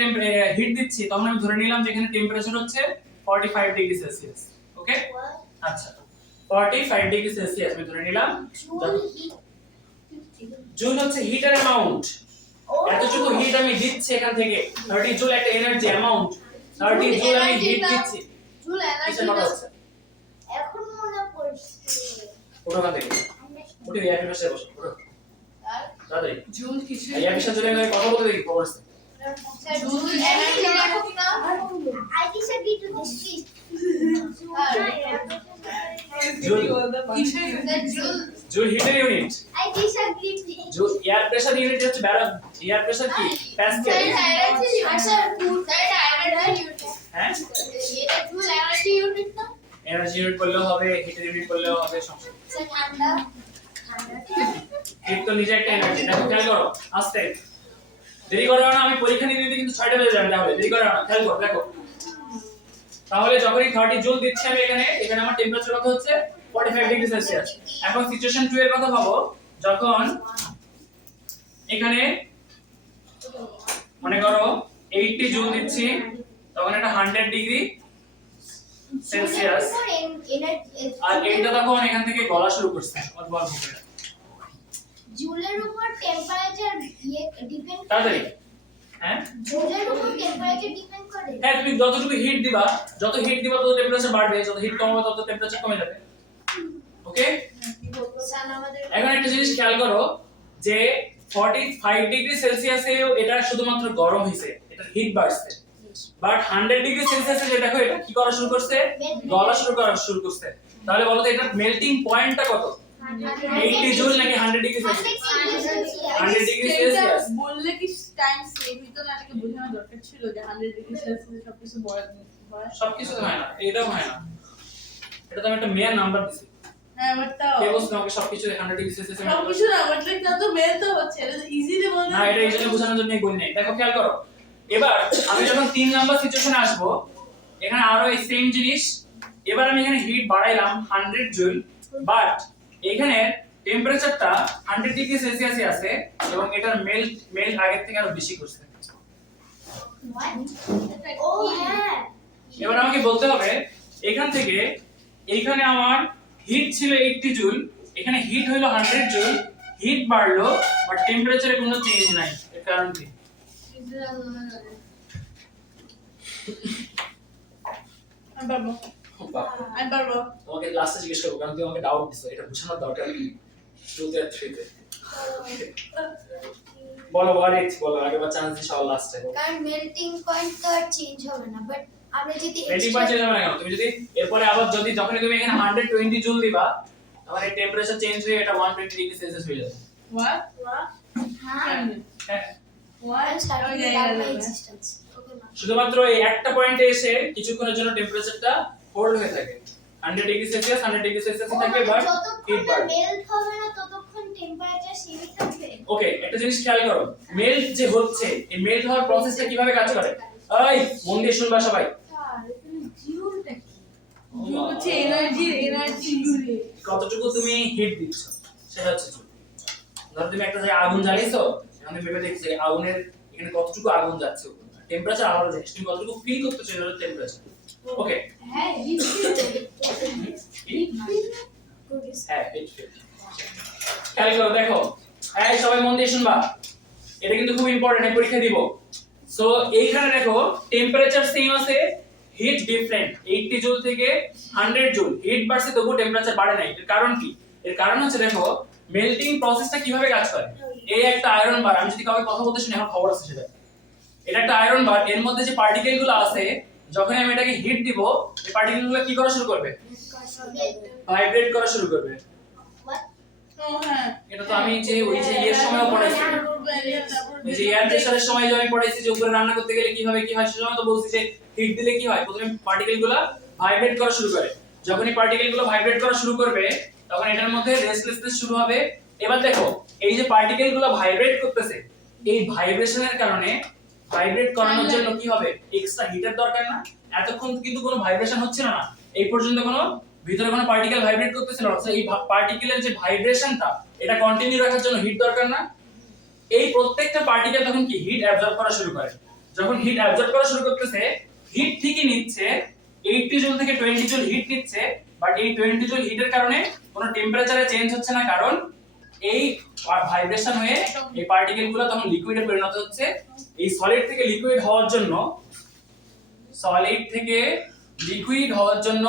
হিট দিচ্ছি তখন আমি ধরে নিলাম যে এখানে টেম্পারেচার হচ্ছে 45 ডিগ্রি সেলসিয়াস ওকে আচ্ছা 45 ডিগ্রি সেলসিয়াস আমি ধরে নিলাম জুল হচ্ছে হিটার অ্যামাউন্ট এতটুকু হিট আমি দিচ্ছি এখান থেকে 30 জুল একটা এনার্জি অ্যামাউন্ট 30 জুল আমি হিট দিচ্ছি জুল কিসের কথা হচ্ছে এখন মনে পড়ছে ওটা কাঁদে উঠে ইয়ার পাশে বসো ওঠো তাড়াতাড়ি জুল কিসে ইয়ার পাশে চলে গেলে কথা বলতে দেখি খবর আছে জুল এনার্জি রাখো না I disagree to this, please. Joule কিসে জুল জুল হিটের unit I disagree, please. Joule air pressure unit হচ্ছে এয়ার প্রেসার কি প্যাসকেল এনার্জি আচ্ছা জুল এনার্জি ইউনিট হ্যাঁ এটা জুল এনার্জি ইউনিট না এনার্জি ইউনিট করলেও হবে হিটের ইউনিট করলেও হবে সমস্যা ঠান্ডা হিট তো নিজে একটা এনার্জি দেখো খেয়াল করো আস্তে দেরি করো না আমি পরীক্ষা নিতে নিতে কিন্তু 6টা বেজে যাবে তাহলে দেরি করো না খেয়াল করো দেখো তাহলে যখনই 30 জুল দিচ্ছি আমি এখানে আমার টেম্পারেচার কত হচ্ছে 45 ডিগ্রি সেলসিয়াস এখন সিচুয়েশন 2 এর কথা ভাবো যখন এখানে মনে করো 80 জুল দিচ্ছি তখন এটা 100 ডিগ্রি সেলসিয়াস আর এইটা তখন এখান থেকে গলা শুরু করছে অল্প অল্প করে জুলের উপর টেম্পারেচার ডিপেন্ড তাড়াতাড়ি হ্যাঁ জুলের উপর টেম্পারেচার ডিপেন্ড করে হ্যাঁ তুমি যতটুকু হিট দিবা তত টেম্পারেচার বাড়বে যত হিট কমাবে তত টেম্পারেচার কমে যাবে ওকে স্যার আমাদের এখন একটা জিনিস খেয়াল করো যে 45 ডিগ্রি সেলসিয়াসে এটা শুধুমাত্র গরম হইছে এটা হিট বাড়ছে বাট 100 ডিগ্রি সেলসিয়াসে যে দেখো এটা কি করা শুরু করছে গলা শুরু করছে তাহলে বলো তো এটা মেল্টিং পয়েন্টটা কত 80 জুল নাকি 100 ডিগ্রি সেলসিয়াস 100 ডিগ্রি সেলসিয়াস বললে কি টাইম সেভ হতো না এটাকে বোঝানো দরকার ছিল যে 100 ডিগ্রি সেলসিয়াস সবকিছু হয় সবকিছু তো হয় না এটাও হয় না এটা তো আমি একটা মেয়ার নাম্বার দিছি হ্যাঁ বাট তাও কে বলছ আমাকে সবকিছু 100 ডিগ্রি সেলসিয়াসে সবকিছু না বাট লাইক তা তো মেল তো হচ্ছে এটা ইজিলি বলতে না এটা এই জন্য বোঝানোর জন্যই বলি নাই দেখো খেয়াল করো এবার আমি যখন 3 নাম্বার সিচুয়েশনে আসব এখানে আরো এই সেম জিনিস এবার আমি এখানে হিট বাড়াইলাম 100 জুল বাট এখানে টেম্পারেচারটা 100 ডিগ্রি সেলসিয়াসে আছে এবং এটার মেল্ট আগের থেকে আরো বেশি করছে ও হ্যাঁ এবার আমাকে বলতে হবে এখান থেকে এইখানে আমার হিট ছিল 80 জুল এখানে হিট হলো 100 জুল হিট বাড়লো বাট টেম্পারেচারে কোনো চেঞ্জ নাই এর কারণ কি আমি পারবো তোমাকে লাস্টে জিজ্ঞেস করবো কারণ তুমি আমাকে ডাউট দিছো এটা বোঝানোর দরকার নেই 2 তে 3 তে বলো ওয়ারিট বলো আগে বা চান্স দিছো লাস্টে কারণ মেল্টিং পয়েন্ট তো আর চেঞ্জ হবে না বাট আমরা যদি মেল্টিং পয়েন্ট চেঞ্জ হবে না কেন তুমি যদি এরপরে আবার যদি যখনই তুমি এখানে 120 জুল দিবা তখন এই টেম্পারেচার চেঞ্জ হয়ে এটা 120 ডিগ্রি সেলসিয়াস হয়ে যাবে হোয়াট হ্যাঁ হ্যাঁ one starting to doubt my existence okay ma'am শুধুমাত্র এই একটা পয়েন্টে এসে কিছুক্ষণের জন্য টেম্পারেচারটা হোল্ড হয়ে থাকে 100 ডিগ্রি সেলসিয়াস 100 ডিগ্রি সেলসিয়াস থাকবে বাট হিট যতক্ষণ বাড়বে মেল্ট হবে না ততক্ষণ টেম্পারেচার সেমই থাকবে ওকে একটা জিনিস খেয়াল করো মেল্ট যে হচ্ছে এই মেল্ট হওয়ার প্রসেসটা কিভাবে কাজ করে এই মন দিয়ে শুনবা সবাই জুল হচ্ছে এনার্জি ইউনিট কতটুকু তুমি হিট দিচ্ছ সেটা হচ্ছে জুল ধরো তুমি একটা জায়গায় আগুন জ্বালিয়েছো এখন তুমি ভেবে দেখছো যে আগুনের এখানে কতটুকু আগুন যাচ্ছে টেম্পারেচার আলাদা জিনিস তুমি কতটুকু ফিল করতেছো এটা হচ্ছে টেম্পারেচার ওকে হ্যাঁ হিট হ্যাঁ হিট ফিল খেয়াল করো দেখো এই সবাই মন দিয়ে শুনবা এটা কিন্তু খুব ইম্পর্টেন্ট পরীক্ষা দিব সো এইখানে দেখো টেম্পারেচার সেম আছে হিট ডিফারেন্ট 80 জুল থেকে 100 জুল হিট বাড়ছে তবু টেম্পারেচার বাড়ে নাই এর কারণ কি এর কারণ হচ্ছে দেখো মেল্টিং প্রসেসটা কিভাবে কাজ করে এই একটা আয়রন বার আমি যদি কাউকে কথা বলতে শুনি আমার খবর আছে সেটা এটা একটা আয়রন বার এর মধ্যে যে পার্টিকেল গুলো আছে যখন আমি এটাকে হিট দিব এই পার্টিকেল গুলো কি করা শুরু করবে ভাইব্রেট করা শুরু করবে ও হ্যাঁ এটা তো আমি যে ওই যে এর সময়ও পড়াইছি এই যে এয়ার প্রেসারের সময় যে আমি পড়াইছি যে উপরে রান্না করতে গেলে কিভাবে কি হয় সেটা তো বলছি যে হিট দিলে কি হয় প্রথমে পার্টিকেল গুলো ভাইব্রেট করা শুরু করে যখনই পার্টিকেল গুলো ভাইব্রেট করা শুরু করবে তখন এটার মধ্যে রেস্টলেসনেস শুরু হবে এবার দেখো এই যে পার্টিকেল গুলো ভাইব্রেট করতেছে এই ভাইব্রেশনের কারণে ভাইব্রেট করানোর জন্য কি হবে এক্সট্রা হিটের দরকার না এতক্ষণ কিন্তু কোনো ভাইব্রেশন হচ্ছে না এই পর্যন্ত কোনো ভিতরে কোনো পার্টিকেল ভাইব্রেট করতেছিল না এই পার্টিকেলের যে ভাইব্রেশনটা এটা কন্টিনিউ রাখার জন্য হিট দরকার না এই প্রত্যেকটা পার্টিকেল তখন কি হিট অ্যাবজর্ব করা শুরু করে যখন হিট অ্যাবজর্ব করা শুরু করতেছে হিট ঠিকই নিচ্ছে 80 জুল থেকে 20 জুল হিট নিচ্ছে বাট এই 20 জুল হিটের কারণে কোনো টেম্পারেচারে চেঞ্জ হচ্ছে না কারণ এই ভাইব্রেশন হয়ে এই পার্টিকেল গুলো তখন লিকুইডে পরিণত হচ্ছে। এই সলিড থেকে লিকুইড হওয়ার জন্য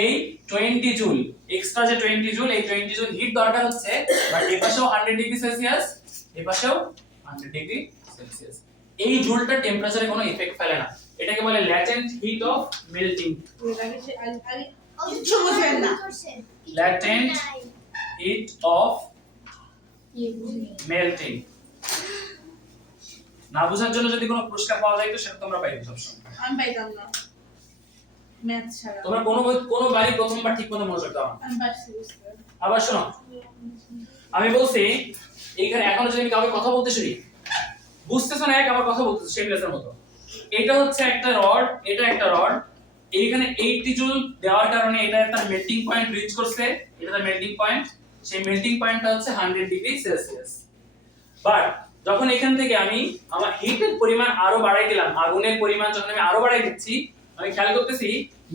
এই 20 জুল এক্সট্রা যে 20 জুল, এই 20 জুল হিট দরকার হচ্ছে, বাট এই পাশেও 100 ডিগ্রি সেলসিয়াস, এই পাশেও 100 ডিগ্রি সেলসিয়াস। এই জুলটা টেম্পারেচারে কোনো ইফেক্ট ফেলে না, এটাকে বলে ল্যাটেন্ট হিট অফ মেল্টিং। কিচ্ছু বুঝবেন না। Latent heat of melting. না বোঝার জন্য যদি কোনো পুরস্কার পাওয়া যায় তো সেটা তোমরা পাইবে সবসময়। আমি পাইতাম না ম্যাথ ছাড়া। তোমরা কোনো বাড়ি প্রথমবার ঠিকমতো মনোযোগ দাও না। আমি পারছি বুঝতে। আবার শোনো, আমি বলছি এইখানে এখনো যদি আমি কাউকে কথা বলতে শুনি, বুঝতেছো না, আবার কথা বলতেছো সেই লেসের মতো। এটা হচ্ছে একটা রড, এটা একটা রড, এইখানে 80 জুল দেওয়ার কারণে এটা একটা মেল্টিং পয়েন্ট রিচ করছে, এটা তার মেল্টিং পয়েন্ট, সেই মেল্টিং পয়েন্টটা হচ্ছে 100 ডিগ্রি সেলসিয়াস। বাট যখন এখান থেকে আমি আমার হিটের পরিমাণ আরো বাড়াই দিলাম, আগুনের পরিমাণ যখন আমি আরো বাড়াই দিচ্ছি, আমি খেয়াল করতেছি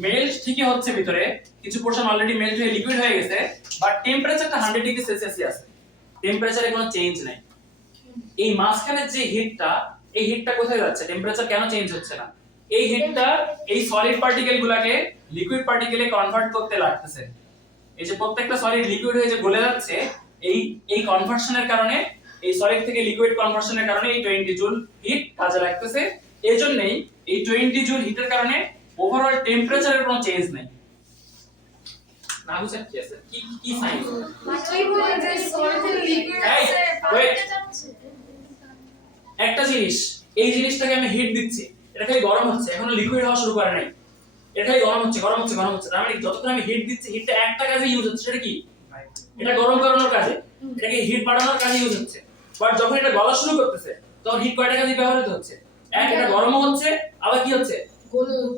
মেল্ট ঠিকই হচ্ছে, ভিতরে কিছু পোরশন অলরেডি মেল্ট হয়ে লিকুইড হয়ে গেছে, বাট টেম্পারেচারটা 100 ডিগ্রি সেলসিয়াসই আছে, টেম্পারেচারে কোনো চেঞ্জ নাই। এই মাঝখানের যে হিটটা, এই হিটটা কোথায় যাচ্ছে? টেম্পারেচার কেন চেঞ্জ হচ্ছে না? এই হিটটা এই সলিড পার্টিকেল গুলাকে লিকুইড পার্টিকেলে কনভার্ট করতে লাগতেছে। এই যে প্রত্যেকটা সলিড লিকুইড হয়ে যে গলে যাচ্ছে, এই কনভার্সনের কারণে, এই সলিড থেকে লিকুইড কনভার্সনের কারণে এই 20 জুল হিট কাজে লাগতেছে। এজন্যই এই 20 জুল হিটের কারণে ওভারঅল টেম্পারেচারের কোনো চেঞ্জ নাই। না বুঝছেন কি আছে? কি সাইন? এই ওয়েট, একটা জিনিস, এই জিনিসটাকে আমি হিট দিচ্ছি, এটা খালি গরম হচ্ছে, এখনো লিকুইড হওয়া শুরু করে নাই, এটা খালি গরম হচ্ছে। তার মানে যতক্ষণ আমি হিট দিচ্ছি, হিটটা একটা কাজে ইউজ হচ্ছে, সেটা কি? এটা গরম করানোর কাজে, এটাকে হিট বাড়ানোর কাজে ইউজ হচ্ছে। বাট যখন এটা গলা শুরু করতেছে, তখন হিট কয়টা কাজে ব্যবহৃত হচ্ছে? এক, এটা গরমও হচ্ছে, আবার কি হচ্ছে?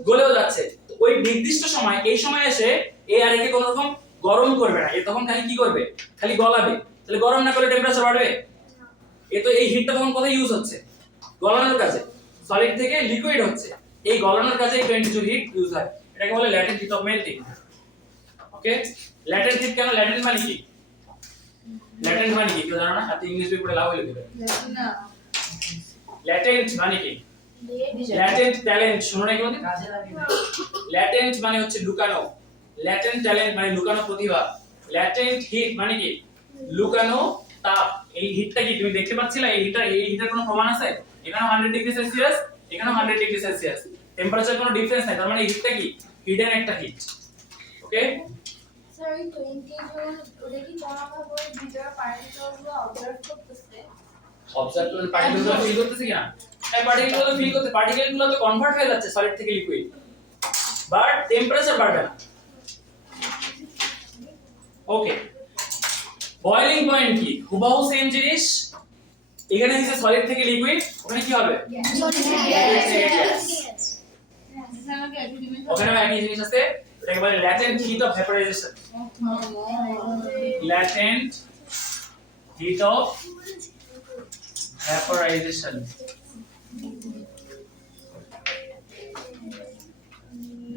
গলেও যাচ্ছে। তো ওই নির্দিষ্ট সময়, এই সময় এসে এই আর একে কোনো রকম গরম করবে না, এ তখন খালি কি করবে? খালি গলাবে। তাহলে গরম না করলে টেম্পারেচার বাড়বে? এ তো এই হিটটা তখন কোথায় ইউজ হচ্ছে? গলানোর কাজে। সলিড থেকে লিকুইড হচ্ছে, এই গলানোর কাজে এই 20 জুল হিট ইউজ হয়। এটাকে বলে latent heat of melting. Okay, latent heat কেন? ল্যাটেন্ট মানে কি? ল্যাটেন্ট মানে কি কেউ জানো না? হাতে ইংলিশ বই পড়ে লাভ হইলো দিবে। না ল্যাটেন্ট মানে কি? ল্যাটেন্ট ট্যালেন্ট, শুনো না কি বলতে? ল্যাটেন্ট মানে হচ্ছে লুকানো, ল্যাটেন্ট ট্যালেন্ট মানে লুকানো প্রতিভা। ল্যাটেন্ট হিট মানে কি? লুকানো তাপ। এই হিটটা কি তুমি দেখতে পাচ্ছিলা? এই হিটার কোনো প্রমাণ আছে? এখানে 100 ডিগ্রি সেলসিয়াস, এখানে 100 ডিগ্রি সেলসিয়াস, টেম্পারেচার কোনো ডিফারেন্স নাই, তার মানে এই হিটটা কি? হিডেন একটা হিট। ওকে, স্যার এই 20 জুল ওটা কি কোনো ভাবে ভিতরে পার্টিকেলগুলো অবজার্ভ করতেছে? অবজার্ভ করুন পার্টিকেলগুলো ফিল করতেছে কিনা? এই পার্টিকেলগুলো তো ফিল করতে, পার্টিকেলগুলো তো কনভার্ট হয়ে যাচ্ছে সলিড থেকে লিকুইড, বাট টেম্পারেচার বাড়বে না। ওকে, বয়লিং পয়েন্ট কি? হুবহু সেম জিনিস, এখানে হচ্ছে সলিড থেকে লিকুইড, ওখানে কি হবে? ওখানে একই জিনিস আছে, এটাকে বলে latent heat of vaporisation. Latent heat of vaporisation.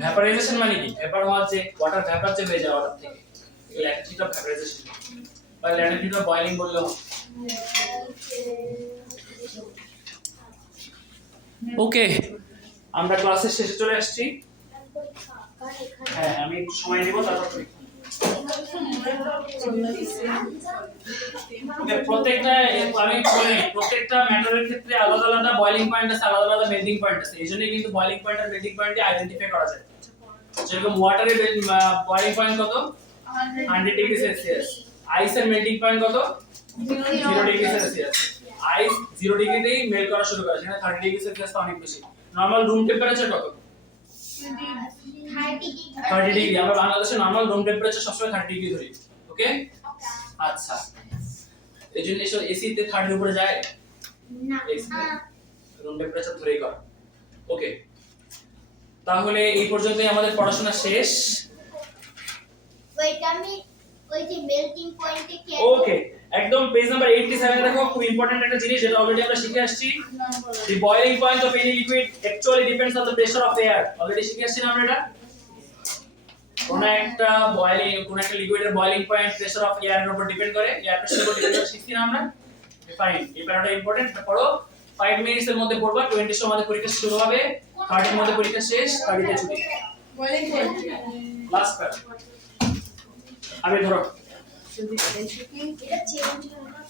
Vaporisation মানে কি? ভেপার হওয়া, যে ওয়াটার ভেপার যে হয়ে যায় ওয়াটার থেকে, ল্যাটেন্ট হিট অফ ভ্যাপোরাইজেশন বা ল্যাটেন্ট হিট অফ বয়লিং বললেও। ওকে, আমরা ক্লাসের শেষে চলে আসছি। হ্যাঁ, আমি একটু সময় নেব, তারপর পরীক্ষা। ওকে, প্রত্যেকটা আমি বলি, প্রত্যেকটা ম্যাটারের ক্ষেত্রে আলাদা আলাদা বয়লিং পয়েন্ট আছে, আলাদা আলাদা মেল্টিং পয়েন্ট আছে। এইজন্যই কিন্তু বয়লিং পয়েন্ট আর মেল্টিং পয়েন্টকে আইডেন্টিফাই করা যায়। যেরকম ওয়াটারের বয়লিং পয়েন্ট কত? 100 ডিগ্রি সেলসিয়াস। আইসের মেল্টিং পয়েন্ট কত? 0 ডিগ্রি সেলসিয়াস। আইস 0 ডিগ্রিতেই মেল্ট করা শুরু করে, সেখানে 30 ডিগ্রি সেলসিয়াস তো অনেক বেশি। নরমাল রুম টেম্পারেচার কত? 30 ডিগ্রি। আমরা বাংলাদেশে নরমাল রুম টেম্পারেচার সবসময় 30 ডিগ্রি ধরি। ওকে, আচ্ছা, এইজন্য এসব এসি তে 30 এর উপরে যায় না, রুম টেম্পারেচার ধরেই কর। ওকে, তাহলে এই পর্যন্তই আমাদের পড়াশোনা শেষ। ওয়েট, আমি ওই যে মেল্টিং পয়েন্টে কি ওকে, একদম পেজ নাম্বার 87 দেখো, খুব ইম্পর্টেন্ট একটা জিনিস যেটা অলরেডি আমরা শিখে আসছি। The boiling point of any liquid actually depends on the pressure of air. Already শিখে আসছি না আমরা এটা? কোন একটা লিকুইডের বয়লিং পয়েন্ট প্রেসার অফ এয়ারের উপর ডিপেন্ড করে, এয়ার প্রেসারের উপর ডিপেন্ড করে শিখছি না আমরা? ফাইন, এই প্যারাটা ইম্পর্টেন্ট। পড়ো 5 মিনিটস এর মধ্যে পড়বা, 20 এর সময় পরীক্ষা শুরু হবে, 30 এর মধ্যে পরীক্ষা শেষ, 30 তে ছুটি। বলেন কোন লাস্ট প্যারা আবে ধরো। যদি এসে কি এটা চেঞ্জ হয় না,